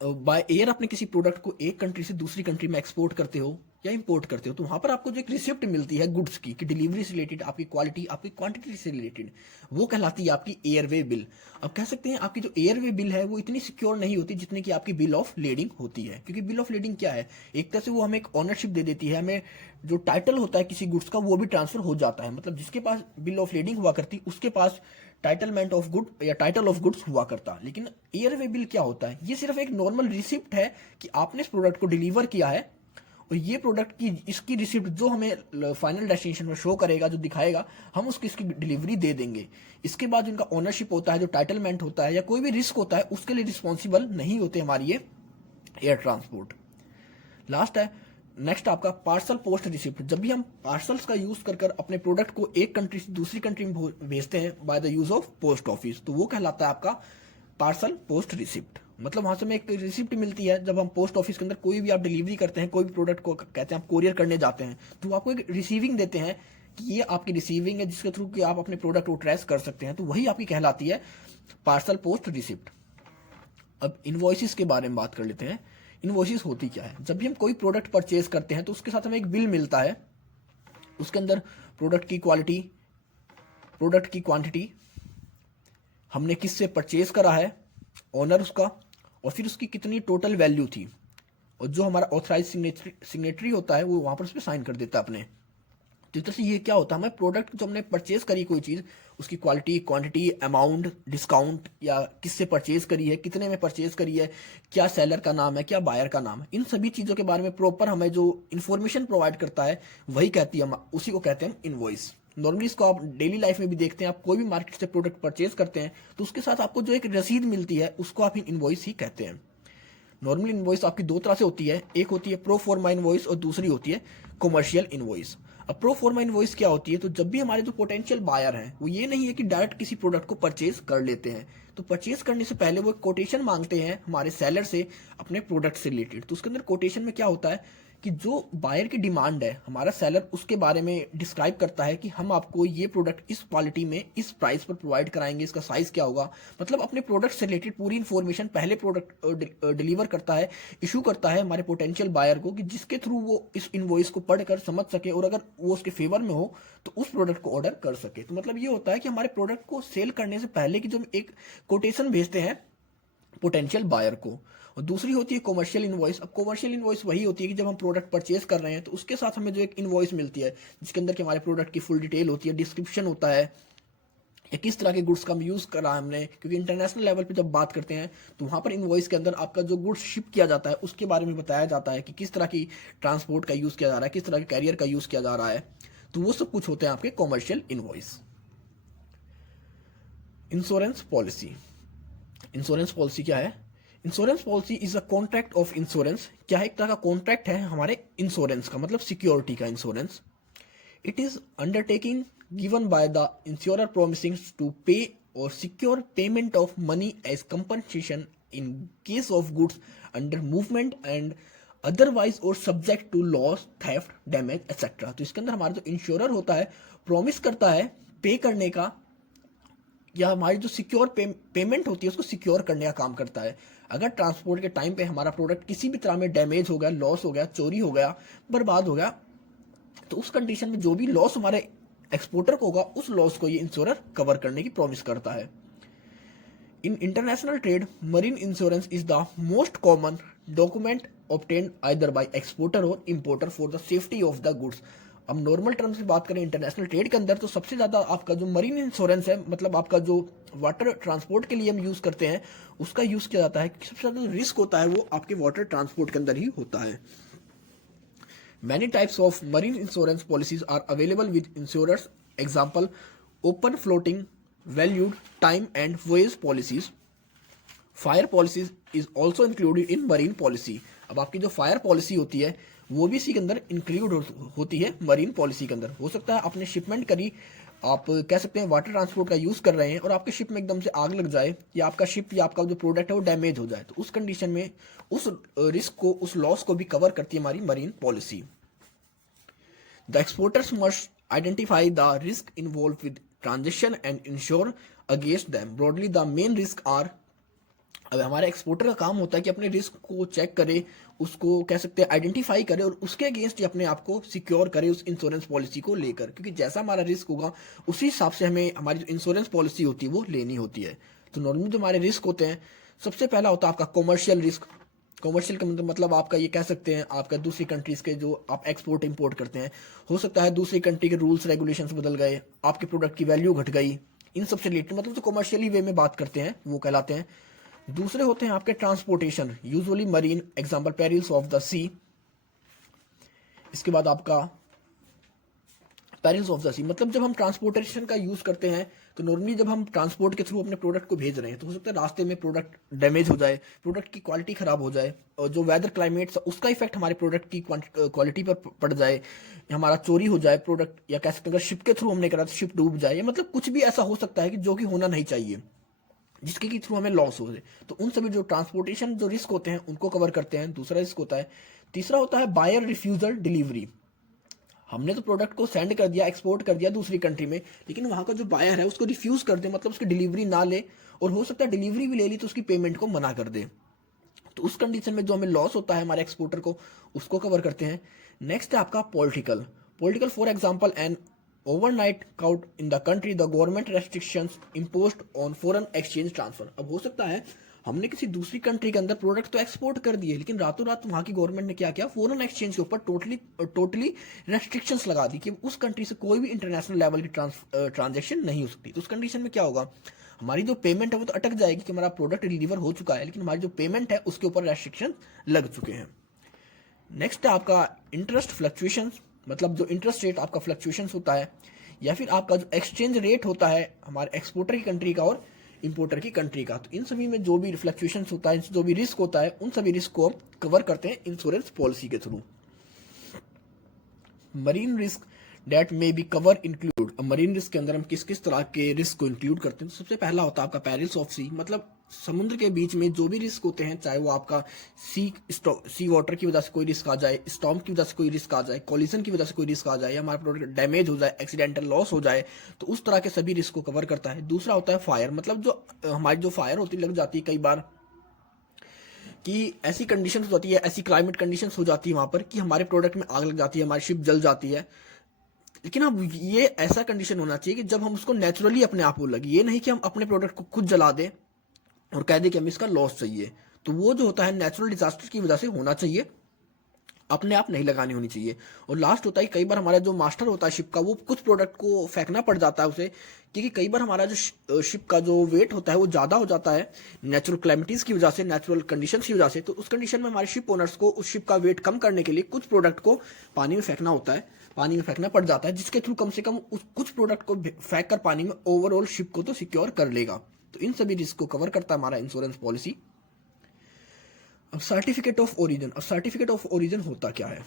बाय एयर अपने किसी प्रोडक्ट को एक कंट्री से दूसरी कंट्री में एक्सपोर्ट करते हो या इंपोर्ट करते हो, तो वहां पर आपको जो एक रिसिप्ट मिलती है गुड्स की कि डिलीवरी से रिलेटेड, आपकी क्वालिटी, आपकी क्वांटिटी से रिलेटेड, वो कहलाती है आपकी एयरवे बिल। अब कह सकते हैं आपकी जो एयरवे बिल है वो इतनी सिक्योर नहीं होती जितनी कि आपकी बिल ऑफ लीडिंग होती है, क्योंकि बिल ऑफ लीडिंग क्या है, एक तरह से वो हमें एक ऑनरशिप दे देती है, हमें जो टाइटल होता है किसी गुड्स का वो भी ट्रांसफर हो जाता है, मतलब जिसके पास बिल ऑफ लीडिंग हुआ करती उसके पास टाइटलमेंट ऑफ गुड या टाइटल ऑफ गुड्स हुआ करता। लेकिन एयरवे बिल क्या होता है, ये सिर्फ एक नॉर्मल रिसिप्ट है कि आपने इस प्रोडक्ट को डिलीवर किया है और ये प्रोडक्ट की इसकी रिसिप्ट जो हमें फाइनल डेस्टिनेशन में शो करेगा, जो दिखाएगा, हम उसकी इसकी डिलीवरी दे देंगे। इसके बाद इनका ओनरशिप होता है, जो टाइटलमेंट होता है या कोई भी रिस्क होता है, उसके लिए रिस्पॉन्सिबल नहीं होते हमारी ये एयर ट्रांसपोर्ट। लास्ट है नेक्स्ट आपका पार्सल पोस्ट रिसिप्ट। जब भी हम पार्सल्स का यूज कर कर अपने प्रोडक्ट को एक कंट्री से दूसरी कंट्री में भेजते हैं by the use of post office, तो वो कहलाता है आपका पार्सल पोस्ट रिसिप्ट। मतलब वहां से हमें एक रिसिप्ट मिलती है। जब हम पोस्ट ऑफिस के अंदर कोई भी आप डिलीवरी करते हैं, कोई भी प्रोडक्ट को कहते हैं आप कोरियर करने जाते हैं, तो आपको एक रिसीविंग देते हैं कि ये आपकी रिसीविंग है, जिसके थ्रू कि आप अपने प्रोडक्ट को ट्रेस कर सकते हैं, तो वही आपकी कहलाती है पार्सल पोस्ट रिसिप्ट। अब इनवॉइसेस के बारे में बात कर लेते हैं। इनवॉइसेस होती क्या है? जब भी हम कोई प्रोडक्ट परचेज करते हैं तो उसके साथ हमें एक बिल मिलता है। उसके अंदर प्रोडक्ट की क्वालिटी, प्रोडक्ट की क्वांटिटी, हमने किससे परचेज करा है, ऑनर उसका, और फिर उसकी कितनी टोटल वैल्यू थी, और जो हमारा ऑथराइज सिग्नेटरी होता है वो वहां पर उस पर साइन कर देता है अपने। तो इस तरह से ये क्या होता है, हमें प्रोडक्ट जो हमने परचेज करी कोई चीज़, उसकी क्वालिटी, क्वांटिटी, अमाउंट, डिस्काउंट, या किससे परचेज करी है, कितने में परचेज करी है, क्या सेलर का नाम है, क्या बायर का नाम है, इन सभी चीज़ों के बारे में प्रॉपर हमें जो इन्फॉर्मेशन प्रोवाइड करता है वही कहती है, उसी को कहते हैं इनवॉइस। नॉर्मली इसको आप डेली लाइफ में भी देखते हैं। आप कोई भी मार्केट से प्रोडक्ट परचेज करते हैं तो उसके साथ आपको जो एक रसीद मिलती है उसको आप इनवॉइस ही कहते हैं। नॉर्मली इनवॉइस आपकी दो तरह से होती है, एक होती है प्रो फॉर्मा इनवॉइस और दूसरी होती है कमर्शियल इनवॉइस। अब प्रो फॉर्मा इनवॉइस क्या होती है? तो जब भी हमारे जो पोटेंशियल बायर हैं वो ये नहीं है कि डायरेक्ट किसी प्रोडक्ट को परचेज कर लेते हैं, तो परचेज करने से पहले वो एक कोटेशन मांगते हैं हमारे सेलर से अपने प्रोडक्ट से रिलेटेड। तो उसके अंदर कोटेशन में क्या होता है कि जो बायर की डिमांड है, हमारा सेलर उसके बारे में डिस्क्राइब करता है कि हम आपको ये प्रोडक्ट इस क्वालिटी में इस प्राइस पर प्रोवाइड कराएंगे, इसका साइज क्या होगा, मतलब अपने प्रोडक्ट से रिलेटेड पूरी इन्फॉर्मेशन पहले प्रोडक्ट डिलीवर करता है, इशू करता है हमारे पोटेंशियल बायर को, कि जिसके थ्रू वो इस इनवॉइस को पढ़कर समझ सके और अगर वो उसके फेवर में हो तो उस प्रोडक्ट को ऑर्डर कर सके। तो मतलब ये होता है कि हमारे प्रोडक्ट को सेल करने से पहले की जो एक कोटेशन भेजते हैं पोटेंशियल बायर को। और दूसरी होती है कमर्शियल इनवॉइस। अब कमर्शियल इनवॉइस वही होती है कि जब हम प्रोडक्ट परचेज कर रहे हैं तो उसके साथ हमें जो एक इनवॉइस मिलती है जिसके अंदर कि हमारे प्रोडक्ट की फुल डिटेल होती है, डिस्क्रिप्शन होता है, या किस तरह के गुड्स का हम यूज़ करा हमने, क्योंकि इंटरनेशनल लेवल पे जब बात करते हैं तो वहाँ पर इनवॉइस के अंदर आपका जो गुड्स शिप किया जाता है उसके बारे में बताया जाता है कि किस तरह की ट्रांसपोर्ट का यूज़ किया जा रहा है, किस तरह के कैरियर का यूज़ किया जा रहा है। तो वो सब कुछ होते हैं आपके commercial invoice. Insurance policy. Insurance policy क्या है? Insurance policy is a contract of insurance. क्या है? एक तरह का कॉन्ट्रैक्ट है हमारे इंश्योरेंस का, मतलब सिक्योरिटी का insurance. It is undertaking given by the insurer promising to pay or secure payment of money as compensation in case of goods under movement and otherwise or subject to loss, theft, damage etcetera. तो इसके अंदर हमारा जो insurer होता है promise करता है पे करने का, या हमारी जो सिक्योर पेमेंट होती है उसको सिक्योर करने का काम करता है। अगर ट्रांसपोर्ट के टाइम पे हमारा प्रोडक्ट किसी भी तरह में डैमेज हो गया, लॉस हो गया, चोरी हो गया, बर्बाद हो गया, तो उस कंडीशन में जो भी लॉस हमारे एक्सपोर्टर को होगा उस लॉस को ये इंश्योरर कवर करने की प्रॉमिस करता है। In international trade, marine insurance is the most common document obtained either by exporter or importer for the safety of the goods. अब नॉर्मल टर्म से बात करें इंटरनेशनल ट्रेड के अंदर, तो सबसे ज्यादा आपका जो मरीन इंश्योरेंस है, मतलब आपका जो वाटर ट्रांसपोर्ट के लिए हम यूज करते हैं उसका यूज किया जाता है। सबसे ज्यादा रिस्क होता है वो आपके वाटर ट्रांसपोर्ट के अंदर ही होता है। Many types of marine insurance policies are available with insurers. Example open floating, valued, time and voyage policies. Fire policies is also included in marine policy. अब आपकी जो फायर पॉलिसी होती है वो भी इसी के अंदर इंक्लूड होती है मरीन पॉलिसी के अंदर। हो सकता है आपने शिपमेंट करी, आप कह सकते हैं वाटर ट्रांसपोर्ट का यूज कर रहे हैं और आपके शिप में एकदम से आग लग जाए, या आपका शिप या आपका जो प्रोडक्ट है वो डैमेज हो जाए, तो उस कंडीशन में उस रिस्क को, उस लॉस को भी कवर करती है हमारी marine policy. The exporters must identify the risk involve with transaction and insure against them. Broadly the main risk are. अब हमारे एक्सपोर्टर का काम होता है कि अपने रिस्क को चेक करे, उसको कह सकते हैं आइडेंटिफाई करे और उसके अगेंस्ट ही अपने आप को सिक्योर करे उस इंश्योरेंस पॉलिसी को लेकर, क्योंकि जैसा हमारा रिस्क होगा उसी हिसाब से हमें हमारी जो इंश्योरेंस पॉलिसी होती है वो लेनी होती है। तो नॉर्मली जो हमारे रिस्क होते हैं, सबसे पहला होता है आपका कॉमर्शियल रिस्क। कॉमर्शियल का मतलब आपका ये कह सकते हैं आपका दूसरी कंट्रीज के जो आप एक्सपोर्ट इंपोर्ट करते हैं, हो सकता है दूसरी कंट्री के रूल्स रेगुलेशंस बदल गए, आपके प्रोडक्ट की वैल्यू घट गई, इन सबसे रिलेटेड मतलब जो कॉमर्शियली वे में बात करते हैं वो कहलाते हैं। दूसरे होते हैं आपके transportation, usually marine, example perils of the sea. इसके बाद आपका पेरिल्स ऑफ द सी, मतलब जब हम ट्रांसपोर्टेशन का यूज करते हैं तो नॉर्मली जब हम ट्रांसपोर्ट के थ्रू अपने प्रोडक्ट को भेज रहे हैं तो हो सकता है रास्ते में प्रोडक्ट डैमेज हो जाए, प्रोडक्ट की क्वालिटी खराब हो जाए, और जो वेदर क्लाइमेट्स उसका इफेक्ट हमारे प्रोडक्ट की क्वालिटी पर पड़ जाए, हमारा चोरी हो जाए प्रोडक्ट, या कह सकते हैं अगर शिप के थ्रू हमने करा तो शिप डूब जाए, या मतलब कुछ भी ऐसा हो सकता है कि जो कि होना नहीं चाहिए, जिसके के थ्रू हमें लॉस हो जाए। तो उन सभी जो ट्रांसपोर्टेशन जो रिस्क होते हैं उनको कवर करते हैं। दूसरा रिस्क होता है, तीसरा होता है बायर रिफ्यूजल डिलीवरी। हमने तो प्रोडक्ट को सेंड कर दिया, एक्सपोर्ट कर दिया दूसरी कंट्री में, लेकिन वहां का जो बायर है उसको रिफ्यूज कर दे, मतलब उसकी डिलीवरी ना ले, और हो सकता है डिलीवरी भी ले ली तो उसकी पेमेंट को मना कर दे। तो उस कंडीशन में जो हमें लॉस होता है हमारे एक्सपोर्टर को, उसको कवर करते हैं। नेक्स्ट है आपका political. Political for example an overnight cout in the country the government restrictions imposed on foreign exchange transfer. अब हो सकता है हमने किसी दूसरी कंट्री के अंदर प्रोडक्ट तो एक्सपोर्ट कर दिए, लेकिन रातों रात वहां की गवर्नमेंट ने क्या किया, फॉरेन एक्सचेंज के ऊपर टोटली रेस्ट्रिक्शंस लगा दी कि उस कंट्री से कोई भी इंटरनेशनल लेवल की ट्रांजेक्शन नहीं हो सकती। तो उस कंडीशन में क्या होगा, हमारी जो पेमेंट है वो तो अटक जाएगी कि हमारा प्रोडक्ट डिलीवर हो चुका है, लेकिन हमारी जो पेमेंट है उसके ऊपर रेस्ट्रिक्शन लग चुके हैं। नेक्स्ट है आपका इंटरेस्ट फ्लक्चुएशंस, मतलब जो इंटरेस्ट रेट आपका फ्लक्चुएशंस होता है, या फिर आपका जो एक्सचेंज रेट होता है हमारे एक्सपोर्टर की कंट्री का और इंपोर्टर की कंट्री का। तो इन सभी में जो भी फ्लक्चुएशंस होता है, जो भी रिस्क होता है, उन सभी रिस्क को कवर करते हैं इंश्योरेंस पॉलिसी के through. Marine risk that may be cover include. अब मरीन रिस्क के अंदर हम किस किस तरह के रिस्क को इंक्लूड करते हैं। तो सबसे पहला होता है आपका पेरिल्स ऑफ सी, मतलब समुद्र के बीच में जो भी रिस्क होते हैं, चाहे वो आपका सी वाटर की वजह से कोई रिस्क आ जाए, स्टॉर्म की वजह से कोई रिस्क आ जाए, कॉलिजन की वजह से कोई रिस्क आ जाए, या हमारा प्रोडक्ट डैमेज हो जाए, एक्सीडेंटल लॉस हो जाए, तो उस तरह के सभी रिस्क को कवर करता है। दूसरा होता है फायर, मतलब जो हमारी जो फायर होती लग जाती है कई बार कि ऐसी कंडीशन हो जाती है, ऐसी क्लाइमेट कंडीशन हो जाती है वहां पर कि हमारे प्रोडक्ट में आग लग जाती है, हमारी शिप जल जाती है। लेकिन अब ये ऐसा कंडीशन होना चाहिए कि जब हम उसको नेचुरली अपने आप को लगे, ये नहीं कि हम अपने प्रोडक्ट को खुद जला दें और कह दें कि हमें इसका लॉस चाहिए। तो वो जो होता है नेचुरल डिजास्टर की वजह से होना चाहिए, अपने आप नहीं लगानी होनी चाहिए। और लास्ट होता है कई बार हमारा जो मास्टर होता है शिप का, वो कुछ प्रोडक्ट को फेंकना पड़ जाता है उसे, क्योंकि कई बार हमारा जो शिप का जो वेट होता है वो ज़्यादा हो जाता है नेचुरल क्लैमिटीज़ की वजह से, नेचुरल कंडीशंस की वजह से। तो उस कंडीशन में हमारे शिप ओनर्स को उस शिप का वेट कम करने के लिए कुछ प्रोडक्ट को पानी में फेंकना होता है, पानी में फेंकना पड़ जाता है, जिसके थ्रू कम से कम उस कुछ प्रोडक्ट को फेंक कर पानी में ओवरऑल शिप को तो सिक्योर कर लेगा। तो इन सभी रिस्क को कवर करता है हमारा इंश्योरेंस पॉलिसी। अब सर्टिफिकेट ऑफ ओरिजिन। अब सर्टिफिकेट ऑफ ओरिजिन होता क्या है,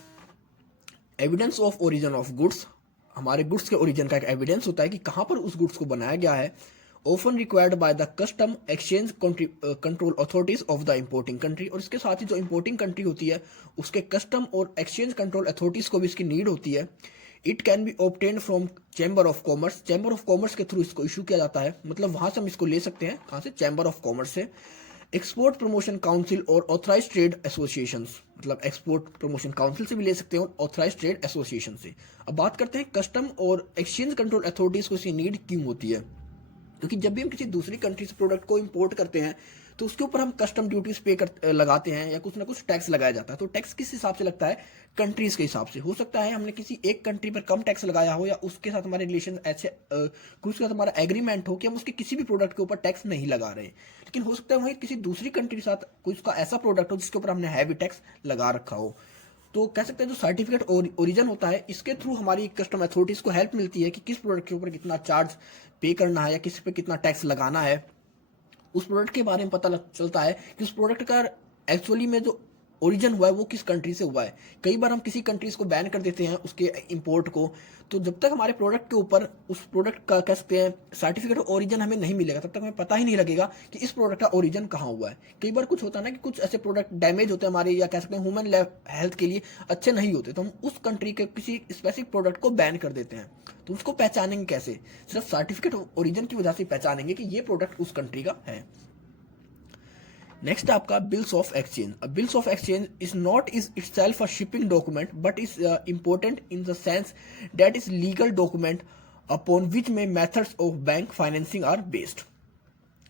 evidence of origin of goods, हमारे गुड्स के ओरिजिन का एक एविडेंस होता है कि कहां पर उस गुड्स को बनाया गया है। Often required by the custom exchange control authorities of the importing country. और इसके साथ ही जो इंपोर्टिंग कंट्री होती है उसके कस्टम और एक्सचेंज कंट्रोल अथॉरिटीज को भी इसकी नीड होती है। It can be obtain from chamber of commerce. Chamber of commerce के थ्रू इसको इशू किया जाता है, मतलब वहां से हम इसको ले सकते हैं, कहां से, चैम्बर ऑफ कॉमर्स से। एक्सपोर्ट प्रमोशन काउंसिल और ऑथराइज ट्रेड एसोसिएशंस, मतलब एक्सपोर्ट प्रमोशन काउंसिल से भी ले सकते हैं और ऑथराइज ट्रेड एसोसिएशन से। अब बात करते हैं कस्टम और एक्सचेंज कंट्रोल अथॉरिटीज को इसकी नीड क्यों होती है। क्योंकि जब भी हम किसी दूसरी कंट्री से प्रोडक्ट को इंपोर्ट करते हैं तो उसके ऊपर हम कस्टम ड्यूटीज लगाते हैं, या कुछ ना कुछ टैक्स लगाया जाता है। तो टैक्स किस हिसाब से लगता है, कंट्रीज के हिसाब से। हो सकता है हमने किसी एक कंट्री पर कम टैक्स लगाया हो, या उसके साथ हमारे रिलेशन ऐसे उसके साथ हमारा एग्रीमेंट हो कि हम उसके किसी भी प्रोडक्ट के ऊपर टैक्स नहीं लगा रहे, लेकिन हो सकता है वहीं किसी दूसरी कंट्री के साथ कोई उसका ऐसा प्रोडक्ट हो जिसके ऊपर हमने हैवी टैक्स लगा रखा हो। तो कह सकते हैं जो सर्टिफिकेट ओरिजिन होता है इसके थ्रू हमारी कस्टम अथॉरिटीज को हेल्प मिलती है कि किस प्रोडक्ट के ऊपर कितना चार्ज पे करना है या किस पे कितना टैक्स लगाना है। उस प्रोडक्ट के बारे में पता चलता है कि उस प्रोडक्ट का एक्चुअली में जो ओरिजिन हुआ है वो किस कंट्री से हुआ है। कई बार हम किसी कंट्रीज को बैन कर देते हैं उसके इंपोर्ट को, तो जब तक हमारे प्रोडक्ट के ऊपर उस प्रोडक्ट का कह सकते हैं सर्टिफिकेट ऑफ ओरिजिन हमें नहीं मिलेगा, तब तक हमें पता ही नहीं लगेगा कि इस प्रोडक्ट का ओरिजिन कहाँ हुआ है। कई बार कुछ होता है ना कि कुछ ऐसे प्रोडक्ट डैमेज होते हैं हमारे, या कह सकते हैं ह्यूमन हेल्थ के लिए अच्छे नहीं होते, तो हम उस कंट्री के किसी स्पेसिफिक प्रोडक्ट को बैन कर देते हैं। तो उसको पहचानेंगे कैसे, सिर्फ सर्टिफिकेट ऑफ ओरिजिन की वजह से पहचानेंगे कि ये प्रोडक्ट उस कंट्री का है। नेक्स्ट आपका bills of exchange. Bills of exchange is not is itself a shipping document but is important in the sense that is legal document upon which में methods of bank financing are based.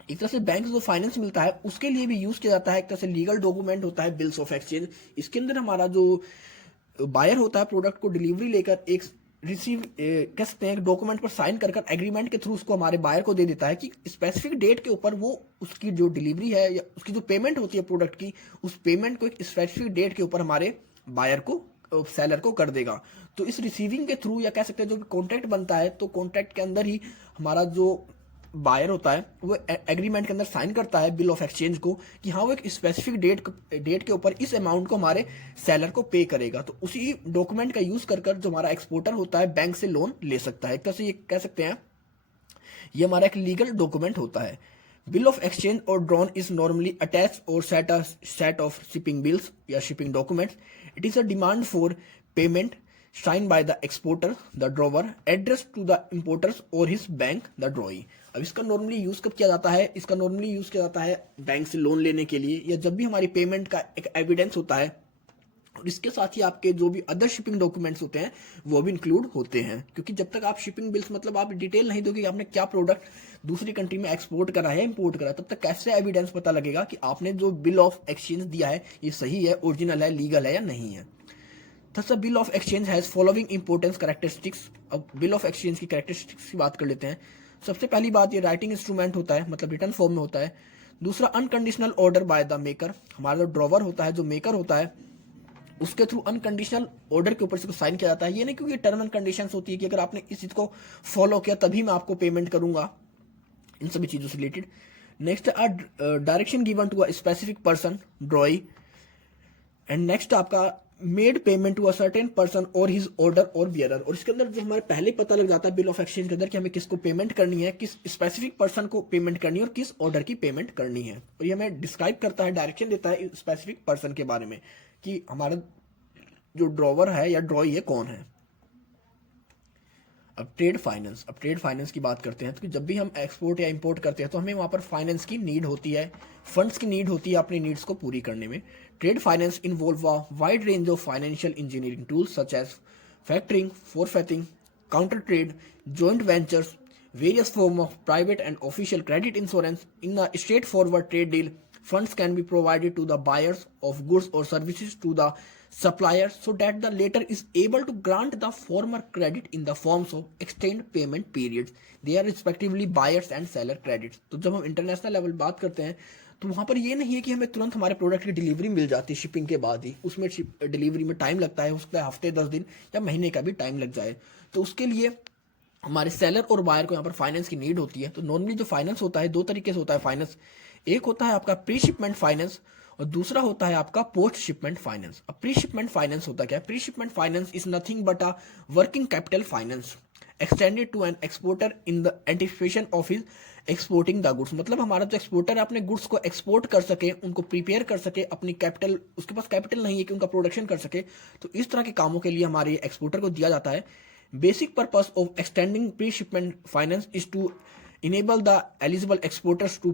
एक तरह से bank से जो finance मिलता है उसके लिए भी यूज किया जाता है, एक तरह से लीगल डॉक्यूमेंट होता है बिल्स ऑफ एक्सचेंज। इसके अंदर हमारा जो बायर होता है प्रोडक्ट को डिलीवरी लेकर एक रिसीव कह सकते हैं डॉक्यूमेंट पर साइन कर एग्रीमेंट के थ्रू उसको हमारे बायर को दे देता है कि स्पेसिफिक डेट के ऊपर वो उसकी जो डिलीवरी है या उसकी जो पेमेंट होती है प्रोडक्ट की, उस पेमेंट को एक स्पेसिफिक डेट के ऊपर हमारे बायर को सेलर को कर देगा। तो इस रिसीविंग के थ्रू या कह सकते हैं जो भी कॉन्ट्रैक्ट बनता है, तो कॉन्ट्रैक्ट के अंदर ही हमारा जो बायर होता है वो एग्रीमेंट के अंदर साइन करता है बिल ऑफ एक्सचेंज को कि हाँ वो एक स्पेसिफिक डेट के ऊपर इस अमाउंट को हमारे सेलर को पे करेगा। तो उसी डॉक्यूमेंट का यूज कर जो हमारा एक्सपोर्टर होता है बैंक से लोन ले सकता है। कैसे ये कह सकते हैं, ये हमारा एक लीगल डॉक्यूमेंट होता है। बिल ऑफ एक्सचेंज और ड्रॉन इज नॉर्मली अटैच और सेट ऑफ शिपिंग बिल्स या shipping documents. It is a demand for payment signed by the exporter, the drawer, addressed to the importers or his bank, the drawee। अब इसका normally use कब किया जाता है, इसका normally use किया जाता है बैंक से लोन लेने के लिए, या जब भी हमारी पेमेंट का एक एविडेंस होता है। और इसके साथ ही आपके जो भी अदर शिपिंग डॉक्यूमेंट्स होते हैं वो भी इंक्लूड होते हैं, क्योंकि जब तक आप शिपिंग बिल्स मतलब आप डिटेल नहीं दोगे कि आपने क्या प्रोडक्ट दूसरी कंट्री में एक्सपोर्ट करा है, इंपोर्ट करा है, तब तक कैसे एविडेंस पता लगेगा कि आपने जो बिल ऑफ एक्सचेंज दिया है ये सही है, ओरिजिनल है, लीगल है या नहीं है। Thus, a bill of exchange has following importance characteristics। अब बिल ऑफ एक्सचेंज की कैरेक्टरिस्टिक्स की बात कर लेते हैं। सबसे पहली बात, ये राइटिंग इंस्ट्रूमेंट होता है, मतलब रिटर्न फॉर्म में होता है। दूसरा, unconditional order by the maker. हमारा जो ड्रॉवर होता है, जो मेकर होता है, उसके थ्रू अनकंडीशनल ऑर्डर के ऊपर से साइन किया जाता है। ये नहीं क्योंकि टर्म एंड कंडीशंस होती है कि अगर आपने इस चीज को फॉलो किया तभी मैं आपको पेमेंट करूंगा, इन सभी चीजों से related. Next, direction given to a specific person, drawee. And next आपका made payment to a certain person or his order or bearer. और इसके अंदर जो हमारे पहले पता लग जाता है बिल ऑफ एक्सचेंज के अंदर कि हमें किसको पेमेंट करनी है, किस स्पेसिफिक पर्सन को पेमेंट करनी है और किस ऑर्डर की पेमेंट करनी है। और ये हमें डिस्क्राइब करता है, डायरेक्शन देता है स्पेसिफिक पर्सन के बारे में कि हमारा जो ड्रॉवर है या ड्रॉई है कौन है। अब ट्रेड फाइनेंस की बात करते हैं तो जब भी हम एक्सपोर्ट या इंपोर्ट करते हैं तो हमें वहां पर फाइनेंस की नीड होती है, फंड्स की नीड होती है अपनी नीड्स को पूरी करने में। Trade finance involve a wide range of financial engineering tools such as factoring, forfaiting, counter trade, joint ventures, various form of private and official credit insurance। In a straightforward trade deal, funds can be provided to the buyers of goods or services to the suppliers so that the latter is able to grant the former credit in the forms of extended payment periods। They are respectively buyers and seller credits। तो जब हम international level बात करते हैं तो वहां पर ये नहीं है कि हमें तुरंत हमारे प्रोडक्ट की डिलीवरी मिल जाती है शिपिंग के बाद ही, उसमें डिलीवरी में टाइम लगता है, उसका हफ्ते 10 दिन या महीने का भी टाइम लग जाए। तो उसके लिए हमारे सेलर और बायर को यहाँ पर फाइनेंस की नीड होती है। तो नॉर्मली जो फाइनेंस होता है दो तरीके से होता है फाइनेंस। एक होता है आपका प्री शिपमेंट फाइनेंस और दूसरा होता है आपका पोस्ट शिपमेंट फाइनेंस। अब प्री शिपमेंट फाइनेंस होता क्या है? Pre shipment finance is nothing but a working capital finance extended to an exporter in the anticipation of his exporting the goods. मतलब हमारा जो एक्सपोर्टर है अपने गुड्स को एक्सपोर्ट कर सके, उनको प्रिपेयर कर सके, अपनी कैपिटल, उसके पास कैपिटल नहीं है कि उनका प्रोडक्शन कर सके, तो इस तरह के कामों के लिए हमारे एक्सपोर्टर को दिया जाता है। Basic purpose of extending pre-shipment finance is to enable the eligible exporters to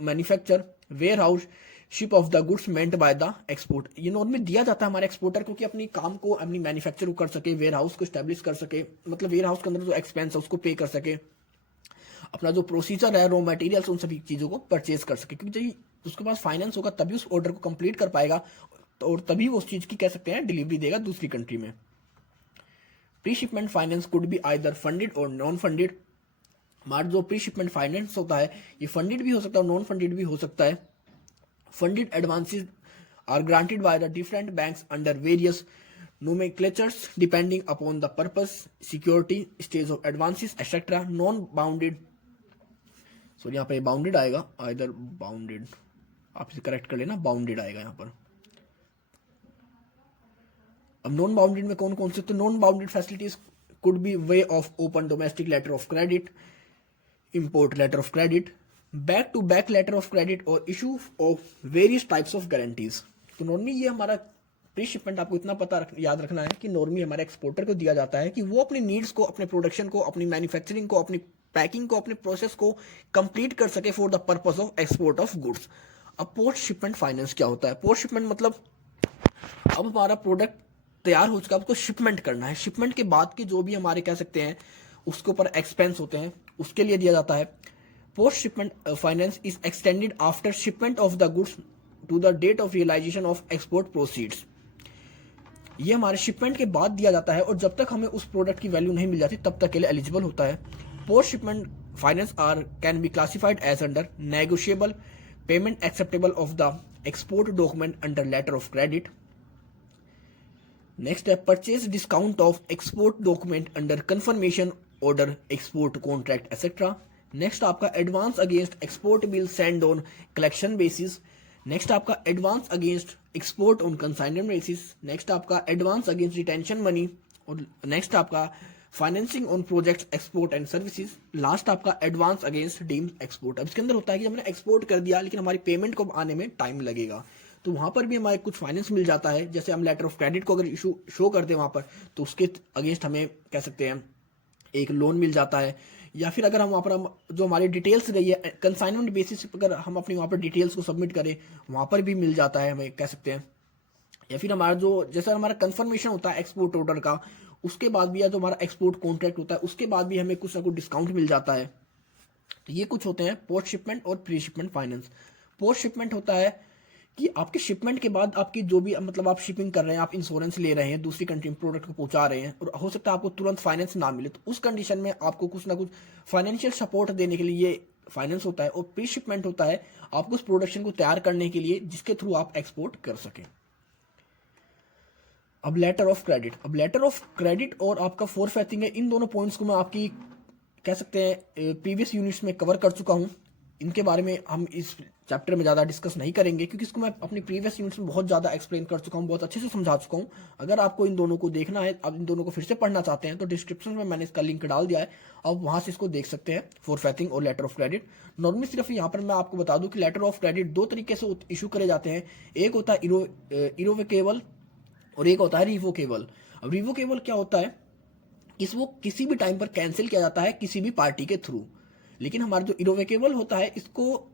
manufacture, warehouse, ship of the goods meant by the export। ये नॉर्मली दिया जाता है हमारे एक्सपोर्टर को कि अपनी काम को, अपनी मैन्युफैक्चर को कर सके, वेयर हाउस को स्टैब्लिश कर सके, मतलब वेयर हाउस के अंदर जो एक्सपेंस है उसको पे कर सके, अपना जो प्रोसीजर है, रॉ मटेरियल्स, उन सभी चीजों को परचेज कर सके। क्योंकि जब उसके पास फाइनेंस होगा तभी उस ऑर्डर को कंप्लीट कर पाएगा और तभी वो उस चीज की कह सकते हैं डिलीवरी देगा दूसरी कंट्री में। Pre shipment finance could be either funded और नॉन फंडेड। हमारा जो प्री शिपमेंट फाइनेंस होता है ये फंडेड भी हो सकता है और नॉन फंडेड भी हो सकता है। Funded advances are granted by the different banks under various nomenclatures depending upon the purpose, security, stage of advances etcetera. Non bounded, sorry यहाँ पे बाउंडेड आएगा, आइदर बाउंडेड, आप इसे करेक्ट कर लेना, बाउंडेड आएगा यहाँ पर। अब नॉन बाउंडेड में कौन कौन से? तो non bounded facilities could be way of open domestic letter of credit, import letter of credit, back to back letter of credit और issue of various types of guarantees. तो नॉर्मली ये हमारा pre shipment आपको इतना याद रखना है कि नॉर्मली हमारे एक्सपोर्टर को दिया जाता है कि वो अपनी नीड्स को, अपने प्रोडक्शन को, अपनी मैन्युफैक्चरिंग को, अपनी पैकिंग को, अपने प्रोसेस को कंप्लीट कर सके for the purpose of export of goods. अब पोस्ट शिपमेंट फाइनेंस क्या होता है? पोस्ट शिपमेंट मतलब अब हमारा प्रोडक्ट तैयार हो चुका है, उसको शिपमेंट करना है। शिपमेंट के बाद के जो भी हमारे कह सकते हैं उसके ऊपर एक्सपेंस होते हैं उसके लिए दिया जाता है। Post shipment finance is extended after shipment of the goods to the date of realisation of export proceeds. ये हमारे शिपमेंट के बाद दिया जाता है और जब तक हमें उस प्रोडक्ट की वैल्यू नहीं मिल जाती तब तक के लिए एलिजिबल होता है। Post shipment finance are can be classified as under negotiable, payment acceptable of the export document under letter of credit, next है purchase discount of export document under confirmation order export contract etcetera. Next आपका advance against export bill send on collection basis. Next आपका advance against export on consignment basis. Next आपका advance against retention money. और next आपका financing on projects export and services. Last आपका advance against deemed export. अब इसके अंदर होता है कि हमने एक्सपोर्ट कर दिया लेकिन हमारी पेमेंट को आने में टाइम लगेगा, तो वहां पर भी हमारे कुछ फाइनेंस मिल जाता है। जैसे हम लेटर ऑफ क्रेडिट को अगर इशू शो करते हैं वहां पर, तो उसके अगेंस्ट हमें कह सकते हैं एक लोन मिल जाता है। या फिर अगर हम वहाँ पर हम जो हमारी डिटेल्स रही है कंसाइनमेंट बेसिस पर, अगर हम अपनी वहाँ पर डिटेल्स को सबमिट करें वहाँ पर भी मिल जाता है हमें, कह सकते हैं। या फिर हमारा जो जैसा हमारा कंफर्मेशन होता है एक्सपोर्ट ऑर्डर का, उसके बाद भी या जो हमारा एक्सपोर्ट कॉन्ट्रैक्ट होता है उसके बाद भी हमें कुछ ना कुछ डिस्काउंट मिल जाता है। तो ये कुछ होते हैं पोस्ट शिपमेंट और pre shipment finance. Post shipment होता है कि आपके शिपमेंट के बाद आपकी जो भी मतलब आप शिपिंग कर रहे हैं, आप इंश्योरेंस ले रहे हैं, दूसरी कंट्री में प्रोडक्ट को पहुंचा रहे हैं और हो सकता है आपको तुरंत फाइनेंस ना मिले, तो उस कंडीशन में आपको कुछ ना कुछ फाइनेंशियल सपोर्ट देने के लिए ये फाइनेंस होता है। और प्री शिपमेंट होता है आपको उस प्रोडक्शन को तैयार करने के लिए जिसके थ्रू आप एक्सपोर्ट कर सकें। अब लेटर ऑफ क्रेडिट। अब लेटर ऑफ क्रेडिट और आपका फॉरफेटिंग है, इन दोनों पॉइंट्स को मैं आपकी कह सकते हैं प्रीवियस यूनिट्स में कवर कर चुका हूं। इनके बारे में हम इस चैप्टर में ज़्यादा डिस्कस नहीं करेंगे क्योंकि इसको मैं अपनी प्रीवियस यूनिट्स में बहुत ज़्यादा एक्सप्लेन कर चुका हूँ, बहुत अच्छे से समझा चुका हूँ। अगर आपको इन दोनों को देखना है, आप इन दोनों को फिर से पढ़ना चाहते हैं, तो डिस्क्रिप्शन में मैंने इसका लिंक डाल दिया है, आप वहाँ से इसको देख सकते हैं, फॉरफेटिंग और लेटर ऑफ क्रेडिट। नॉर्मली सिर्फ यहाँ पर मैं आपको बता दूँ कि लेटर ऑफ क्रेडिट दो तरीके से इशू करे जाते हैं। एक होता है इरोवेकेबल और एक होता है रिवोकेबल। अब रिवोकेबल क्या होता है, इसको किसी भी टाइम पर कैंसिल किया जाता है किसी भी पार्टी के थ्रू। लेकिन हमारा जो इरोवेकेबल होता है, इसको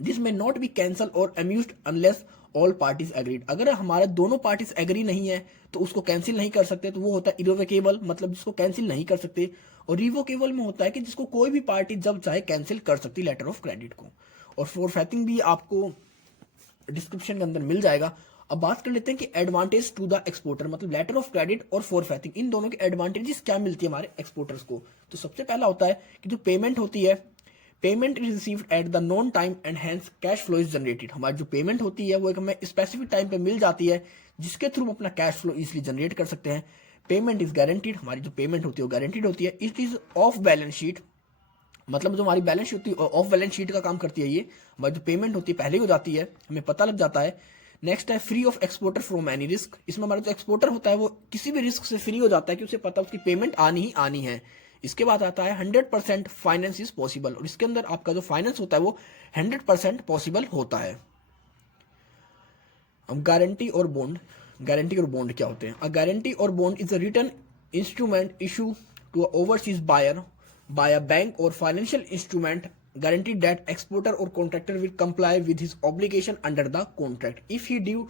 दिस में नॉट बी कैंसल और amused unless all parties agreed. अगर हमारे दोनों पार्टीज एग्री नहीं है तो उसको कैंसिल नहीं कर सकते, तो वो होता है इरोवेकेबल, मतलब जिसको कैंसिल नहीं कर सकते। और रिवोकेबल में होता है कि जिसको कोई भी पार्टी जब चाहे कैंसिल कर सकती लेटर ऑफ क्रेडिट को। और फॉरफेटिंग भी आपको डिस्क्रिप्शन के अंदर मिल जाएगा। अब बात कर लेते हैं कि एडवांटेज टू द एक्सपोर्टर, मतलब लेटर ऑफ क्रेडिट और फॉरफेटिंग, इन दोनों के एडवांटेजेस क्या मिलती है हमारे एक्सपोर्टर्स को। तो सबसे पहला होता है कि जो पेमेंट होती है, payment is received at the known time and hence cash flow is generated. हमारी जो पेमेंट होती है वो एक हमें स्पेसिफिक टाइम पे मिल जाती है जिसके थ्रू हम अपना कैश फ्लो इजिली जनरेट कर सकते हैं। पेमेंट इज गारंटीड, हमारी जो पेमेंट होती है वो गारंटीड होती है। It is of balance sheet, मतलब जो हमारी बैलेंस शीट होती है ऑफ बैलेंस शीट का काम करती है। ये हमारी जो पेमेंट होती है पहले ही हो जाती है, हमें पता लग जाता है। नेक्स्ट है free of exporter from any risk. इसमें हमारा जो एक्सपोर्टर होता है वो किसी भी रिस्क से फ्री हो जाता है कि उसे पता उसकी पेमेंट आनी ही आनी है। इसके बाद आता है 100% फाइनेंस इज पॉसिबल, और इसके अंदर आपका जो फाइनेंस होता है वो 100% पॉसिबल होता है। अब guarantee or bond. Guarantee or bond क्या होते हैं? A guarantee or bond is a written instrument issue to a overseas buyer by a bank or financial instrument guaranteed that exporter or contractor will comply with his obligation under the contract. If he do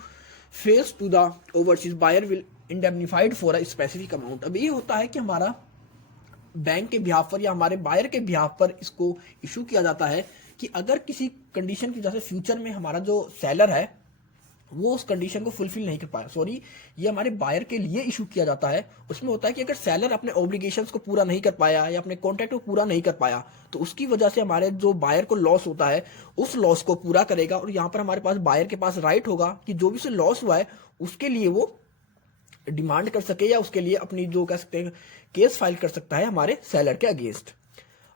fails to the overseas buyer will indemnified for a specific amount. अब ये होता है कि हमारा bank के behalf पर या हमारे बायर के बिहाफ पर इसको इशू किया जाता है कि अगर किसी कंडीशन की वजह से फ्यूचर में हमारा जो सेलर है वो उस कंडीशन को फुलफिल नहीं कर पाया, सॉरी ये हमारे बायर के लिए इशू किया जाता है। उसमें होता है कि अगर सेलर अपने ऑब्लिगेशंस को पूरा नहीं कर पाया या अपने कॉन्ट्रैक्ट को पूरा नहीं कर पाया तो उसकी वजह से हमारे जो बायर को लॉस होता है उस लॉस को पूरा करेगा। और यहाँ पर हमारे पास बायर के पास राइट होगा कि जो भी उसे लॉस हुआ है उसके लिए वो डिमांड कर सके या उसके लिए अपनी जो कह सकते हैं केस फाइल कर सकता है हमारे सेलर के अगेंस्ट।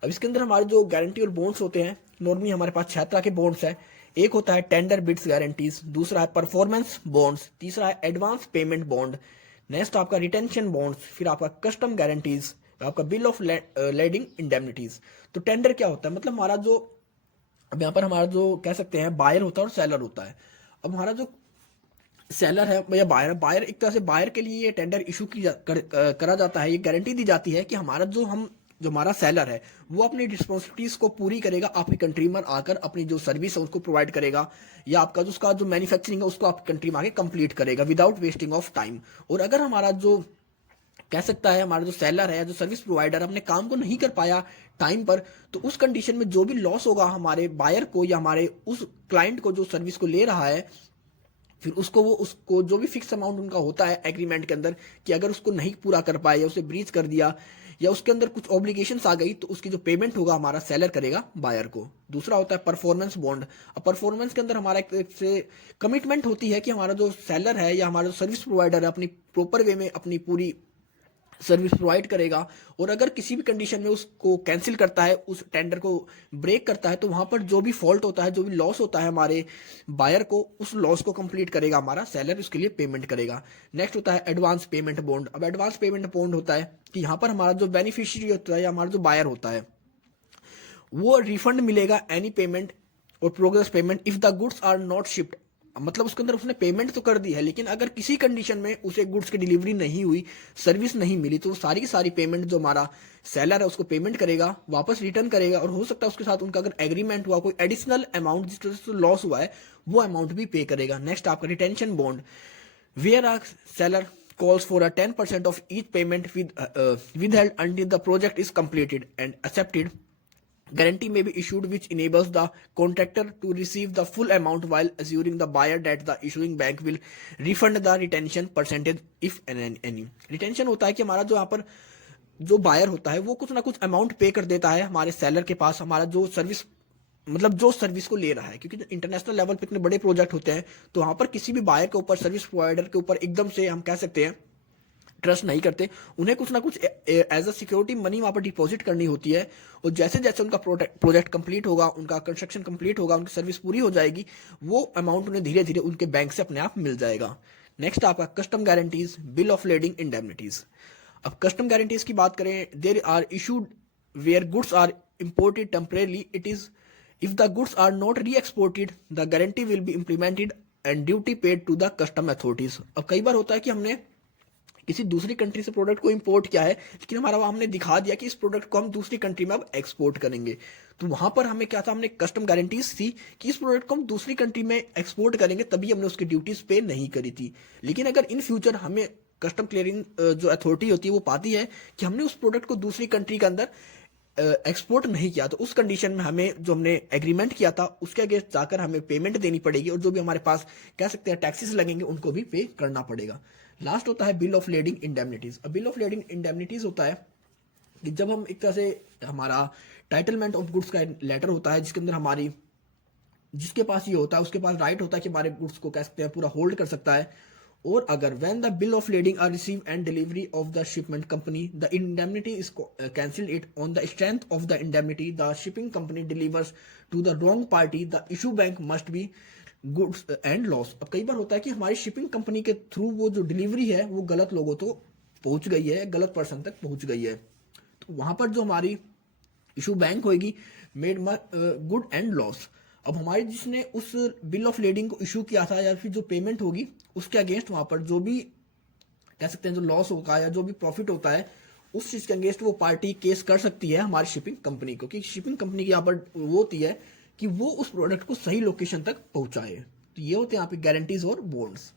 अब इसके अंदर हमारे जो गारंटी और बॉन्ड्स होते हैं, नॉर्मली हमारे पास 6 तरह के बॉन्ड्स हैं। एक होता है टेंडर बिड्स गारंटीज, दूसरा है परफॉर्मेंस बॉन्ड्स, तीसरा है एडवांस पेमेंट बॉन्ड, नेक्स्ट आपका रिटेंशन बॉन्ड्स, फिर आपका कस्टम गारंटीज, आपका बिल ऑफ लेडिंग इंडेमनिटीज। तो टेंडर क्या होता है, मतलब हमारा जो अब यहाँ पर हमारा जो कह सकते हैं बायर होता है और सेलर होता है। अब हमारा जो सेलर है या बायर एक तरह से बायर के लिए ये टेंडर इशू करा जाता है। ये गारंटी दी जाती है कि हमारा जो हमारा सेलर है वो अपनी रिस्पॉन्सिबिलिटीज को पूरी करेगा, आपकी कंट्री में आकर अपनी जो सर्विस है उसको प्रोवाइड करेगा या आपका जो उसका जो मैन्युफैक्चरिंग है उसको आपकी कंट्री में आके कंप्लीट करेगा विदाउट वेस्टिंग ऑफ टाइम। और अगर हमारा जो कह सकता है हमारा जो सेलर है, जो सर्विस प्रोवाइडर अपने काम को नहीं कर पाया टाइम पर, तो उस कंडीशन में जो भी लॉस होगा हमारे बायर को या हमारे उस क्लाइंट को जो सर्विस को ले रहा है फिर उसको जो भी फिक्स अमाउंट उनका होता है एग्रीमेंट के अंदर कि अगर उसको नहीं पूरा कर पाए या उसे ब्रीच कर दिया या उसके अंदर कुछ ऑब्लिगेशंस आ गई तो उसकी जो पेमेंट होगा हमारा सेलर करेगा बायर को। दूसरा होता है परफॉर्मेंस बॉन्ड। अब परफॉर्मेंस के अंदर हमारा एक से कमिटमेंट होती है कि हमारा जो सेलर है या हमारा जो सर्विस प्रोवाइडर है अपनी प्रॉपर वे में अपनी पूरी सर्विस प्रोवाइड करेगा, और अगर किसी भी कंडीशन में उसको कैंसिल करता है, उस टेंडर को ब्रेक करता है, तो वहां पर जो भी फॉल्ट होता है, जो भी लॉस होता है हमारे बायर को, उस लॉस को कंप्लीट करेगा हमारा सेलर, उसके लिए पेमेंट करेगा। नेक्स्ट होता है एडवांस पेमेंट बॉन्ड। अब एडवांस पेमेंट बॉन्ड होता है कि यहाँ पर हमारा जो बेनिफिशियरी होता है या हमारा जो बायर होता है वो रिफंड मिलेगा any payment or progress payment if the goods are not shipped. मतलब उसके अंदर उसने पेमेंट तो कर दी है, लेकिन अगर किसी कंडीशन में उसे गुड्स की डिलीवरी नहीं हुई, सर्विस नहीं मिली, तो वो सारी की सारी पेमेंट जो हमारा सेलर है उसको पेमेंट करेगा, वापस रिटर्न करेगा, और हो सकता है उसके साथ उनका अगर एग्रीमेंट हुआ कोई एडिशनल अमाउंट जिस तरह से लॉस हुआ है वो अमाउंट भी पे करेगा। नेक्स्ट आपका retention bond, where are seller calls for a 10% of each payment withheld until the project is completed and accepted. Guarantee may be issued which enables the contractor to receive the full amount while assuring the buyer that the issuing bank will refund the retention percentage if any. Retention होता है कि हमारा जो यहाँ पर जो buyer होता है वो कुछ ना कुछ अमाउंट पे कर देता है हमारे सेलर के पास, हमारा जो सर्विस मतलब जो सर्विस को ले रहा है, क्योंकि इंटरनेशनल लेवल पे इतने बड़े प्रोजेक्ट होते हैं तो वहां पर किसी भी बायर के ऊपर, सर्विस प्रोवाइडर के ऊपर एकदम से हम कह सकते हैं ट्रस्ट नहीं करते। उन्हें कुछ ना कुछ एज अ सिक्योरिटी मनी वहां पर डिपॉजिट करनी होती है, और जैसे जैसे उनका प्रोजेक्ट कंप्लीट होगा, उनका कंस्ट्रक्शन कंप्लीट होगा, उनकी सर्विस पूरी हो जाएगी, वो अमाउंट उन्हें धीरे धीरे उनके बैंक से अपने आप मिल जाएगा। नेक्स्ट आपका custom guarantees, bill of lading indemnities. अब कस्टम गारंटीज की बात करें, there are issued where goods are imported temporarily, it is if the goods are not re-exported the guarantee will be implemented and duty paid to the custom authorities। अब कई बार होता है कि हमने किसी दूसरी कंट्री से प्रोडक्ट को इंपोर्ट किया है, लेकिन हमारा हमने दिखा दिया कि इस प्रोडक्ट को हम दूसरी कंट्री में अब एक्सपोर्ट करेंगे, तो वहां पर हमें क्या था, हमने कस्टम गारंटीज थी कि इस प्रोडक्ट को हम दूसरी कंट्री में एक्सपोर्ट करेंगे, तभी हमने उसकी ड्यूटीज पे नहीं करी थी। लेकिन अगर इन फ्यूचर हमें कस्टम क्लियरिंग जो अथॉरिटी होती है वो पाती है कि हमने उस प्रोडक्ट को दूसरी कंट्री के अंदर एक्सपोर्ट नहीं किया, तो उस कंडीशन में हमें जो हमने एग्रीमेंट किया था उसके अगेंस्ट जाकर हमें पेमेंट देनी पड़ेगी, और जो भी हमारे पास कह सकते हैं टैक्सेस लगेंगे उनको भी पे करना पड़ेगा। लास्ट होता है बिल ऑफ लेडिंग इंडेमनिटीज। अब बिल ऑफ लेडिंग इंडेमनिटीज होता है कि जब हम एक तरह से हमारा टाइटलमेंट ऑफ गुड्स का लेटर होता है जिसके अंदर हमारी जिसके पास ये होता है उसके पास राइट होता है कि हमारे गुड्स को कह सकते हैं पूरा होल्ड कर सकता है, और अगर when the bill of lading are received and delivery of the shipment company the indemnity is cancelled it on the strength of the indemnity the shipping company delivers to the wrong party the issue bank must be goods and loss। अब कई बार होता है कि हमारी shipping company के through वो जो delivery है वो गलत लोगों तो पहुंच गई है, गलत पर्सन तक पहुंच गई है, तो वहां पर जो हमारी इशू बैंक होगी मेड गुड एंड लॉस। अब हमारे जिसने उस बिल ऑफ लेडिंग को इशू किया था या फिर जो पेमेंट होगी उसके अगेंस्ट वहां पर जो भी कह सकते हैं जो लॉस होगा या जो भी प्रॉफिट होता है उस चीज के अगेंस्ट वो पार्टी केस कर सकती है हमारी शिपिंग कंपनी को, क्योंकि शिपिंग कंपनी की यहाँ पर वो होती है कि वो उस प्रोडक्ट को सही लोकेशन तक पहुंचाए। तो ये होते हैं यहाँ पे गारंटीज और बॉन्ड्स।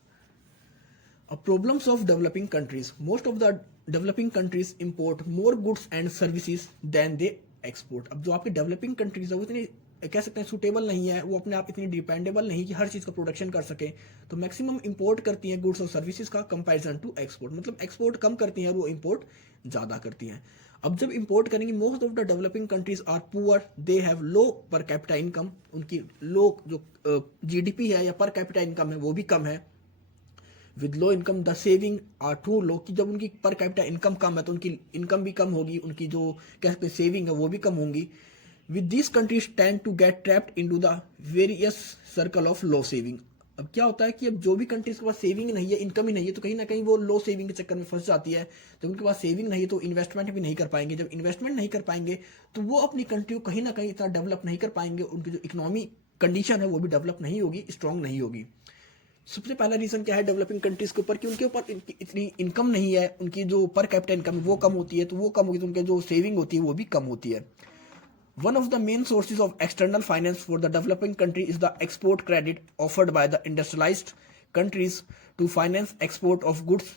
अब problems of developing countries, most of the developing countries import more goods and services than they export. अब जो आपकी डेवलपिंग कंट्रीज है वो इतनी कह सकते हैं सूटेबल नहीं है, वो अपने आप इतनी डिपेंडेबल नहीं कि हर चीज़ का प्रोडक्शन कर सके, तो मैक्सिमम इंपोर्ट करती हैं गुड्स और सर्विसेज का कंपैरिजन टू एक्सपोर्ट, मतलब एक्सपोर्ट कम करती हैं और वो इंपोर्ट ज़्यादा करती हैं। अब जब इंपोर्ट करेंगे most of the developing countries are poor, they have low per capita income, उनकी लो जो जीडीपी है या पर कैपिटा इनकम है वो भी कम है। With low income the saving are too low, कि जब उनकी पर कैपिटा इनकम कम है तो उनकी इनकम भी कम होगी, उनकी जो कह सकते हैं सेविंग है वो भी कम होंगी। With these countries tend to get trapped into the various circle of low saving। अब क्या होता है कि अब जो भी कंट्रीज के पास सेविंग नहीं है, इनकम ही नहीं है, तो कहीं ना कहीं वो लो सेविंग के चक्कर में फंस जाती है। जब उनके पास सेविंग नहीं है तो इन्वेस्टमेंट भी नहीं कर पाएंगे, जब इन्वेस्टमेंट नहीं कर पाएंगे तो वो अपनी कंट्री को कहीं ना कहीं इतना डेवलप नहीं कर पाएंगे, उनकी जो इकोनॉमी कंडीशन है वो भी डेवलप नहीं होगी, स्ट्रॉन्ग नहीं होगी। सबसे पहला रीजन क्या है डेवलपिंग कंट्रीज के ऊपर कि उनके ऊपर इतनी इनकम नहीं है, उनकी जो पर कैपिटा इनकम है वो कम होती है, तो वो कम होगी तो उनके जो सेविंग होती है वो भी कम होती है। One of the main sources of external finance for the developing country is the export credit offered by the industrialized countries to finance export of goods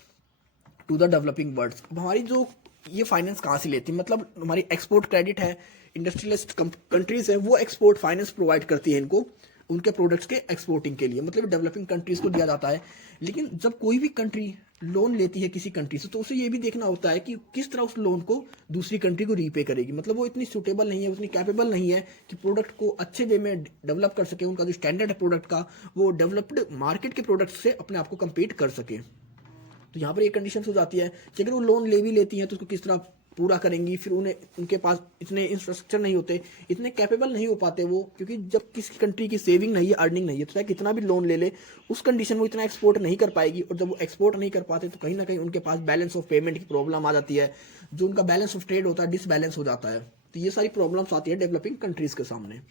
to the developing world। अब हमारी जो ये फाइनेंस कहाँ से लेती है, मतलब हमारी एक्सपोर्ट क्रेडिट है, इंडस्ट्रियलिस्ट कंट्रीज है वो एक्सपोर्ट फाइनेंस प्रोवाइड करती है इनको उनके प्रोडक्ट्स के एक्सपोर्टिंग के लिए, मतलब डेवलपिंग कंट्रीज को दिया जाता है। लेकिन जब कोई भी कंट्री लोन लेती है किसी कंट्री से, तो उसे ये भी देखना होता है कि किस तरह उस लोन को दूसरी कंट्री को रीपे करेगी। मतलब वो इतनी सूटेबल नहीं है, उतनी कैपेबल नहीं है कि प्रोडक्ट को अच्छे वे में डेवलप कर सके, उनका जो स्टैंडर्ड है प्रोडक्ट का वो डेवलप्ड मार्केट के प्रोडक्ट से अपने आप को कम्पीट कर सके। तो यहाँ पर ये कंडीशन हो जाती है कि अगर वो लोन ले भी लेती हैं तो उसको किस तरह पूरा करेंगी। फिर उन्हें उनके पास इतने इंफ्रास्ट्रक्चर नहीं होते, इतने कैपेबल नहीं हो पाते वो, क्योंकि जब किसी कंट्री की सेविंग नहीं है, अर्निंग नहीं है, तो चाहे कितना भी लोन ले ले उस कंडीशन में वो इतना एक्सपोर्ट नहीं कर पाएगी। और जब वो एक्सपोर्ट नहीं कर पाते तो कहीं ना कहीं उनके पास बैलेंस ऑफ पेमेंट की प्रॉब्लम आ जाती है, जो उनका बैलेंस ऑफ ट्रेड होता है डिसबैलेंस हो जाता है। तो ये सारी प्रॉब्लम्स आती है डेवलपिंग कंट्रीज के सामने।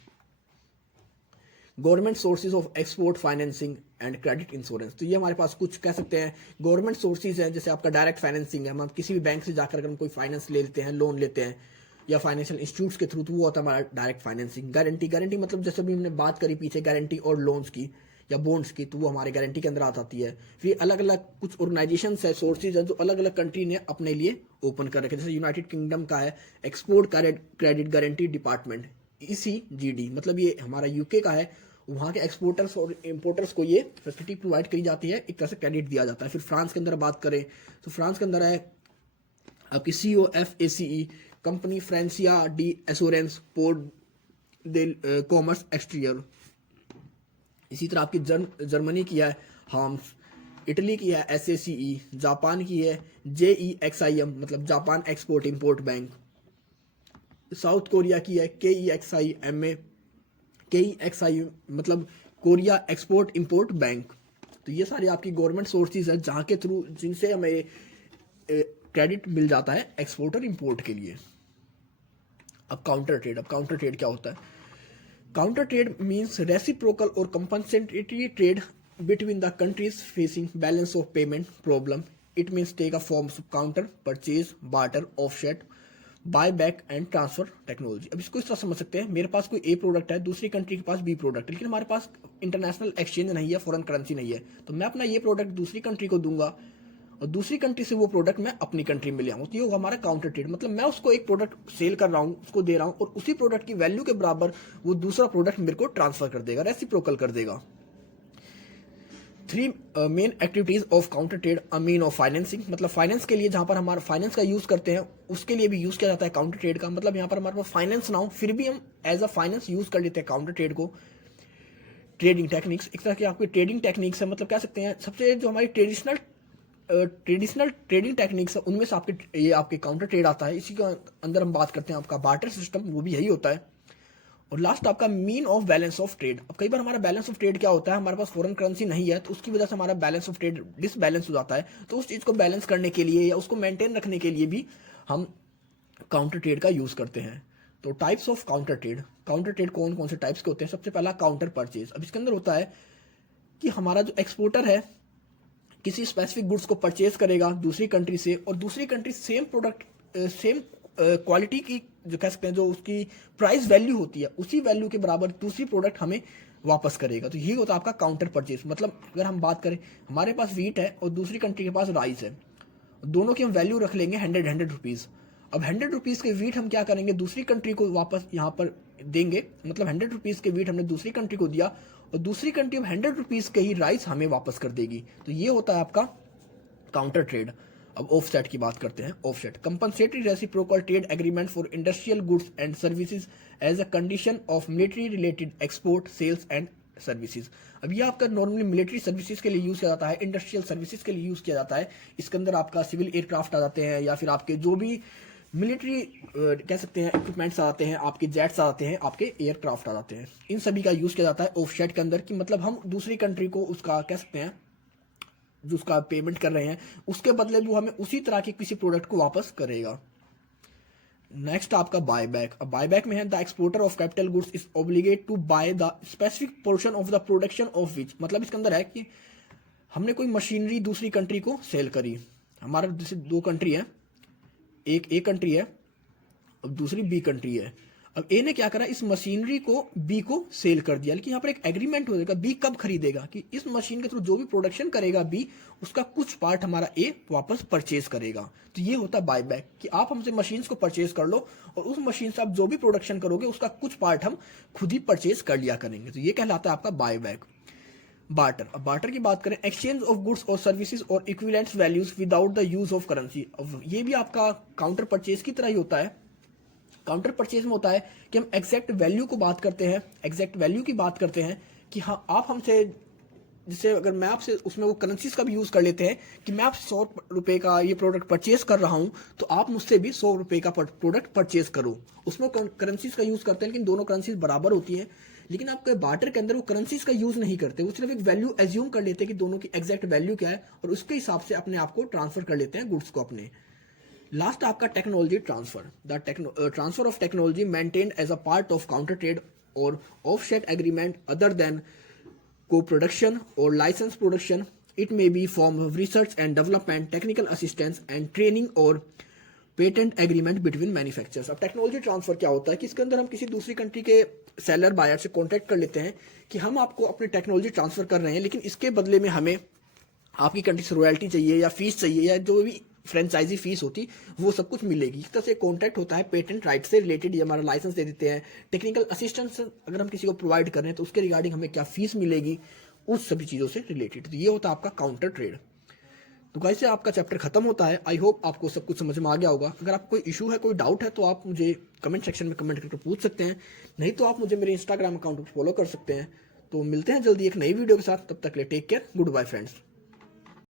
Government sources of export financing and credit insurance, तो ये हमारे पास कुछ कह सकते हैं गवर्नमेंट सोर्सेज हैं। जैसे आपका डायरेक्ट फाइनेंसिंग है, हम किसी भी बैंक से जाकर अगर हम कोई फाइनेंस ले लेते हैं, लोन लेते हैं या फाइनेंशियल इंस्टीट्यूट्स के थ्रू, तो वो होता है हमारा डायरेक्ट फाइनेंसिंग। गारंटी मतलब जैसे भी हमने बात करी पीछे गारंटी और लोन्स की या बॉन्ड्स की, तो वो हमारे गारंटी के अंदर आ जाती है। फिर अलग अलग कुछ ऑर्गेनाइजेशन है, सोर्सेज है जो अलग अलग कंट्री ने अपने लिए ओपन कर रखे। जैसे यूनाइटेड किंगडम का है export credit guarantee department, ECGD, मतलब ये हमारा यूके का है। वहाँ के एक्सपोर्टर्स और इम्पोर्टर्स को ये फैसिलिटी प्रोवाइड करी जाती है, एक तरह से क्रेडिट दिया जाता है। फिर फ्रांस के अंदर बात करें तो फ्रांस के अंदर है आपकी COFACE, Compagnie Francaise de Assurance pour de Commerce Exterieur. इसी तरह आपकी जर्मनी की है हार्म्स, इटली की है SACE, जापान की है JEXIM, मतलब Japan export import bank. South Korea की है KEXI मतलब कोरिया एक्सपोर्ट इंपोर्ट बैंक। तो ये सारे आपकी गवर्नमेंट सोर्सेज है जहाँ के थ्रू जिनसे हमें क्रेडिट मिल जाता है एक्सपोर्ट और इंपोर्ट के लिए। अब काउंटर ट्रेड क्या होता है? Counter trade means reciprocal or compensatory trade between the countries facing balance of payment problem. It means take a forms of counter, purchase, barter, offset, buy back and transfer technology. अब इसको इस तरह समझ सकते हैं, मेरे पास कोई ए प्रोडक्ट है, दूसरी कंट्री के पास बी प्रोडक्ट है, लेकिन हमारे पास इंटरनेशनल एक्सचेंज नहीं है, फॉरेन करेंसी नहीं है, तो मैं अपना ये प्रोडक्ट दूसरी कंट्री को दूंगा और दूसरी कंट्री से वो प्रोडक्ट मैं अपनी कंट्री में ले आऊँ। तो ये होगा हमारा काउंटर ट्रेड। मतलब मैं उसको एक प्रोडक्ट सेल कर रहा हूँ, उसको दे रहा हूँ, और उसी प्रोडक्ट की वैल्यू के बराबर वो दूसरा प्रोडक्ट मेरे को ट्रांसफर कर देगा, रेसिप्रोकल कर देगा। 3 main activities of counter trade. A mean of financing, मतलब फाइनेंस के लिए जहां पर हमारा फाइनेंस का यूज करते हैं उसके लिए भी यूज किया जाता है काउंटर ट्रेड का। मतलब यहाँ पर हमारे पास फाइनेंस ना हो फिर भी हम एज अ फाइनेंस यूज कर लेते हैं काउंटर ट्रेड को। ट्रेडिंग टेक्निक्स, एक तरह की आपकी ट्रेडिंग टेक्निक्स है, मतलब कह सकते हैं सबसे जो हमारी ट्रेडिशनल ट्रेडिंग टेक्निक्स है उनमें से आपके काउंटर ट्रेड आता है। इसी के अंदर हम बात करते हैं आपका बार्टर सिस्टम, वो भी यही होता है। और लास्ट आपका mean of balance of trade. अब कई बार हमारा बैलेंस ऑफ ट्रेड क्या होता है, हमारे पास फॉरेन करेंसी नहीं है तो उसकी वजह से हमारा बैलेंस ऑफ ट्रेड डिसबैलेंस हो जाता है। तो उस चीज को बैलेंस करने के लिए या उसको मेंटेन रखने के लिए भी हम काउंटर ट्रेड का यूज करते हैं। तो टाइप्स ऑफ काउंटर ट्रेड कौन कौन से टाइप्स के होते हैं? सबसे पहला काउंटर परचेज। अब इसके अंदर होता है कि हमारा जो एक्सपोर्टर है किसी स्पेसिफिक गुड्स को परचेज करेगा दूसरी कंट्री से, और दूसरी country same product same quality की जो कह सकते हैं जो उसकी प्राइस वैल्यू होती है उसी वैल्यू के बराबर दूसरी प्रोडक्ट हमें वापस करेगा। तो ये होता है आपका काउंटर परचेज। मतलब अगर हम बात करें हमारे पास वीट है और दूसरी कंट्री के पास राइस है, दोनों की हम वैल्यू रख लेंगे 100 रुपीज़। अब 100 रुपीज़ के वीट हम क्या करेंगे, दूसरी कंट्री को वापस यहाँ पर देंगे। मतलब 100 रुपीज़ के वीट हमने दूसरी कंट्री को दिया और दूसरी कंट्री 100 रुपीज़ के ही राइस हमें वापस कर देगी। तो ये होता है आपका काउंटर ट्रेड। अब ऑफसेट की बात करते हैं। Offset compensatory reciprocal trade agreement for industrial goods and services as a condition of military related export sales and services. अब ये आपका नॉर्मली मिलिट्री सर्विसेज के लिए यूज किया जाता है, इंडस्ट्रियल सर्विसेज के लिए यूज किया जाता है। इसके अंदर आपका सिविल एयरक्राफ्ट आ जाते हैं या फिर आपके जो भी मिलिट्री कह सकते हैं इक्विपमेंट्स आते हैं, आपके जेट्स आते हैं, आपके एयरक्राफ्ट आ जाते हैं, इन सभी का यूज किया जाता है ऑफसेट के अंदर। कि मतलब हम दूसरी कंट्री को उसका कह सकते हैं जो उसका पेमेंट कर रहे हैं उसके बदले वो हमें उसी तरह के किसी प्रोडक्ट को वापस करेगा। नेक्स्ट आपका बायबैक। अब बायबैक में है the exporter of capital goods is obligate to buy the specific portion of the production of which. मतलब इसके अंदर है कि हमने कोई मशीनरी दूसरी कंट्री को सेल करी, हमारा जैसे दो कंट्री है, एक ए कंट्री है और दूसरी बी कंट्री है। अब ए ने क्या करा, इस मशीनरी को बी को सेल कर दिया, लेकिन यहाँ पर एक एग्रीमेंट हो जाएगा, बी कब खरीदेगा कि इस मशीन के थ्रू जो भी प्रोडक्शन करेगा बी, उसका कुछ पार्ट हमारा ए वापस परचेज करेगा। तो ये होता है बायबैक, कि आप हमसे मशीन्स को परचेज कर लो और उस मशीन से आप जो भी प्रोडक्शन करोगे उसका कुछ पार्ट हम खुद ही परचेज कर लिया करेंगे। तो ये कहलाता है आपका बायबैक। बार्टर, अब बार्टर की बात करें, एक्सचेंज ऑफ गुड्स और सर्विसेज और equivalent values without the use of currency. अब ये भी आपका काउंटर परचेज की तरह ही होता है। काउंटर परचेज में होता है कि हम एग्जैक्ट वैल्यू को बात करते हैं, एग्जैक्ट वैल्यू की बात करते हैं कि हाँ आप हमसे, जैसे अगर मैं आपसे उसमें वो करेंसीज का भी यूज कर लेते हैं कि मैं आपसे 100 रुपए का ये प्रोडक्ट परचेज कर रहा हूं, तो आप मुझसे भी 100 रुपए का प्रोडक्ट परचेज करो। उसमें करेंसीज का यूज करते हैं, लेकिन दोनों करेंसीज बराबर होती हैं। लेकिन आपके बार्टर के अंदर वो करेंसीज का यूज नहीं करते, वो सिर्फ एक वैल्यू एज्यूम कर लेते हैं कि दोनों की एग्जैक्ट वैल्यू क्या है और उसके हिसाब से अपने आप को ट्रांसफर कर लेते हैं गुड्स को अपने। लास्ट आपका technology transfer, the transfer of technology maintained as a part of counter trade और offset agreement other than co-production or license production. It may be form of research and development, technical assistance and training और patent agreement between manufacturers. अब technology transfer क्या होता है कि इसके अंदर हम किसी दूसरी कंट्री के सेलर बायर से कॉन्टैक्ट कर लेते हैं कि हम आपको अपनी टेक्नोलॉजी ट्रांसफर कर रहे हैं, लेकिन इसके बदले में हमें आपकी कंट्री से रॉयल्टी चाहिए या फीस चाहिए या जो भी फ्रेंचाइजी फीस होती वो सब कुछ मिलेगी। इस तरह से कॉन्ट्रैक्ट होता है पेटेंट राइट से रिलेटेड, ये हमारा लाइसेंस दे देते हैं। टेक्निकल असिस्टेंस अगर हम किसी को प्रोवाइड कर रहे हैं तो उसके रिगार्डिंग हमें क्या फीस मिलेगी, उस सभी चीज़ों से रिलेटेड। तो ये होता है आपका काउंटर ट्रेड। तो गाइस से आपका चैप्टर खत्म होता है। आई होप आपको सब कुछ समझ में आ गया होगा। अगर आपको कोई इशू है, कोई डाउट है, तो आप मुझे कमेंट सेक्शन में कमेंट करके पूछ सकते हैं, नहीं तो आप मुझे मेरे इंस्टाग्राम अकाउंट पर फॉलो कर सकते हैं। तो मिलते हैं जल्दी एक नई वीडियो के साथ, तब तक के लिए take care, good bye friends.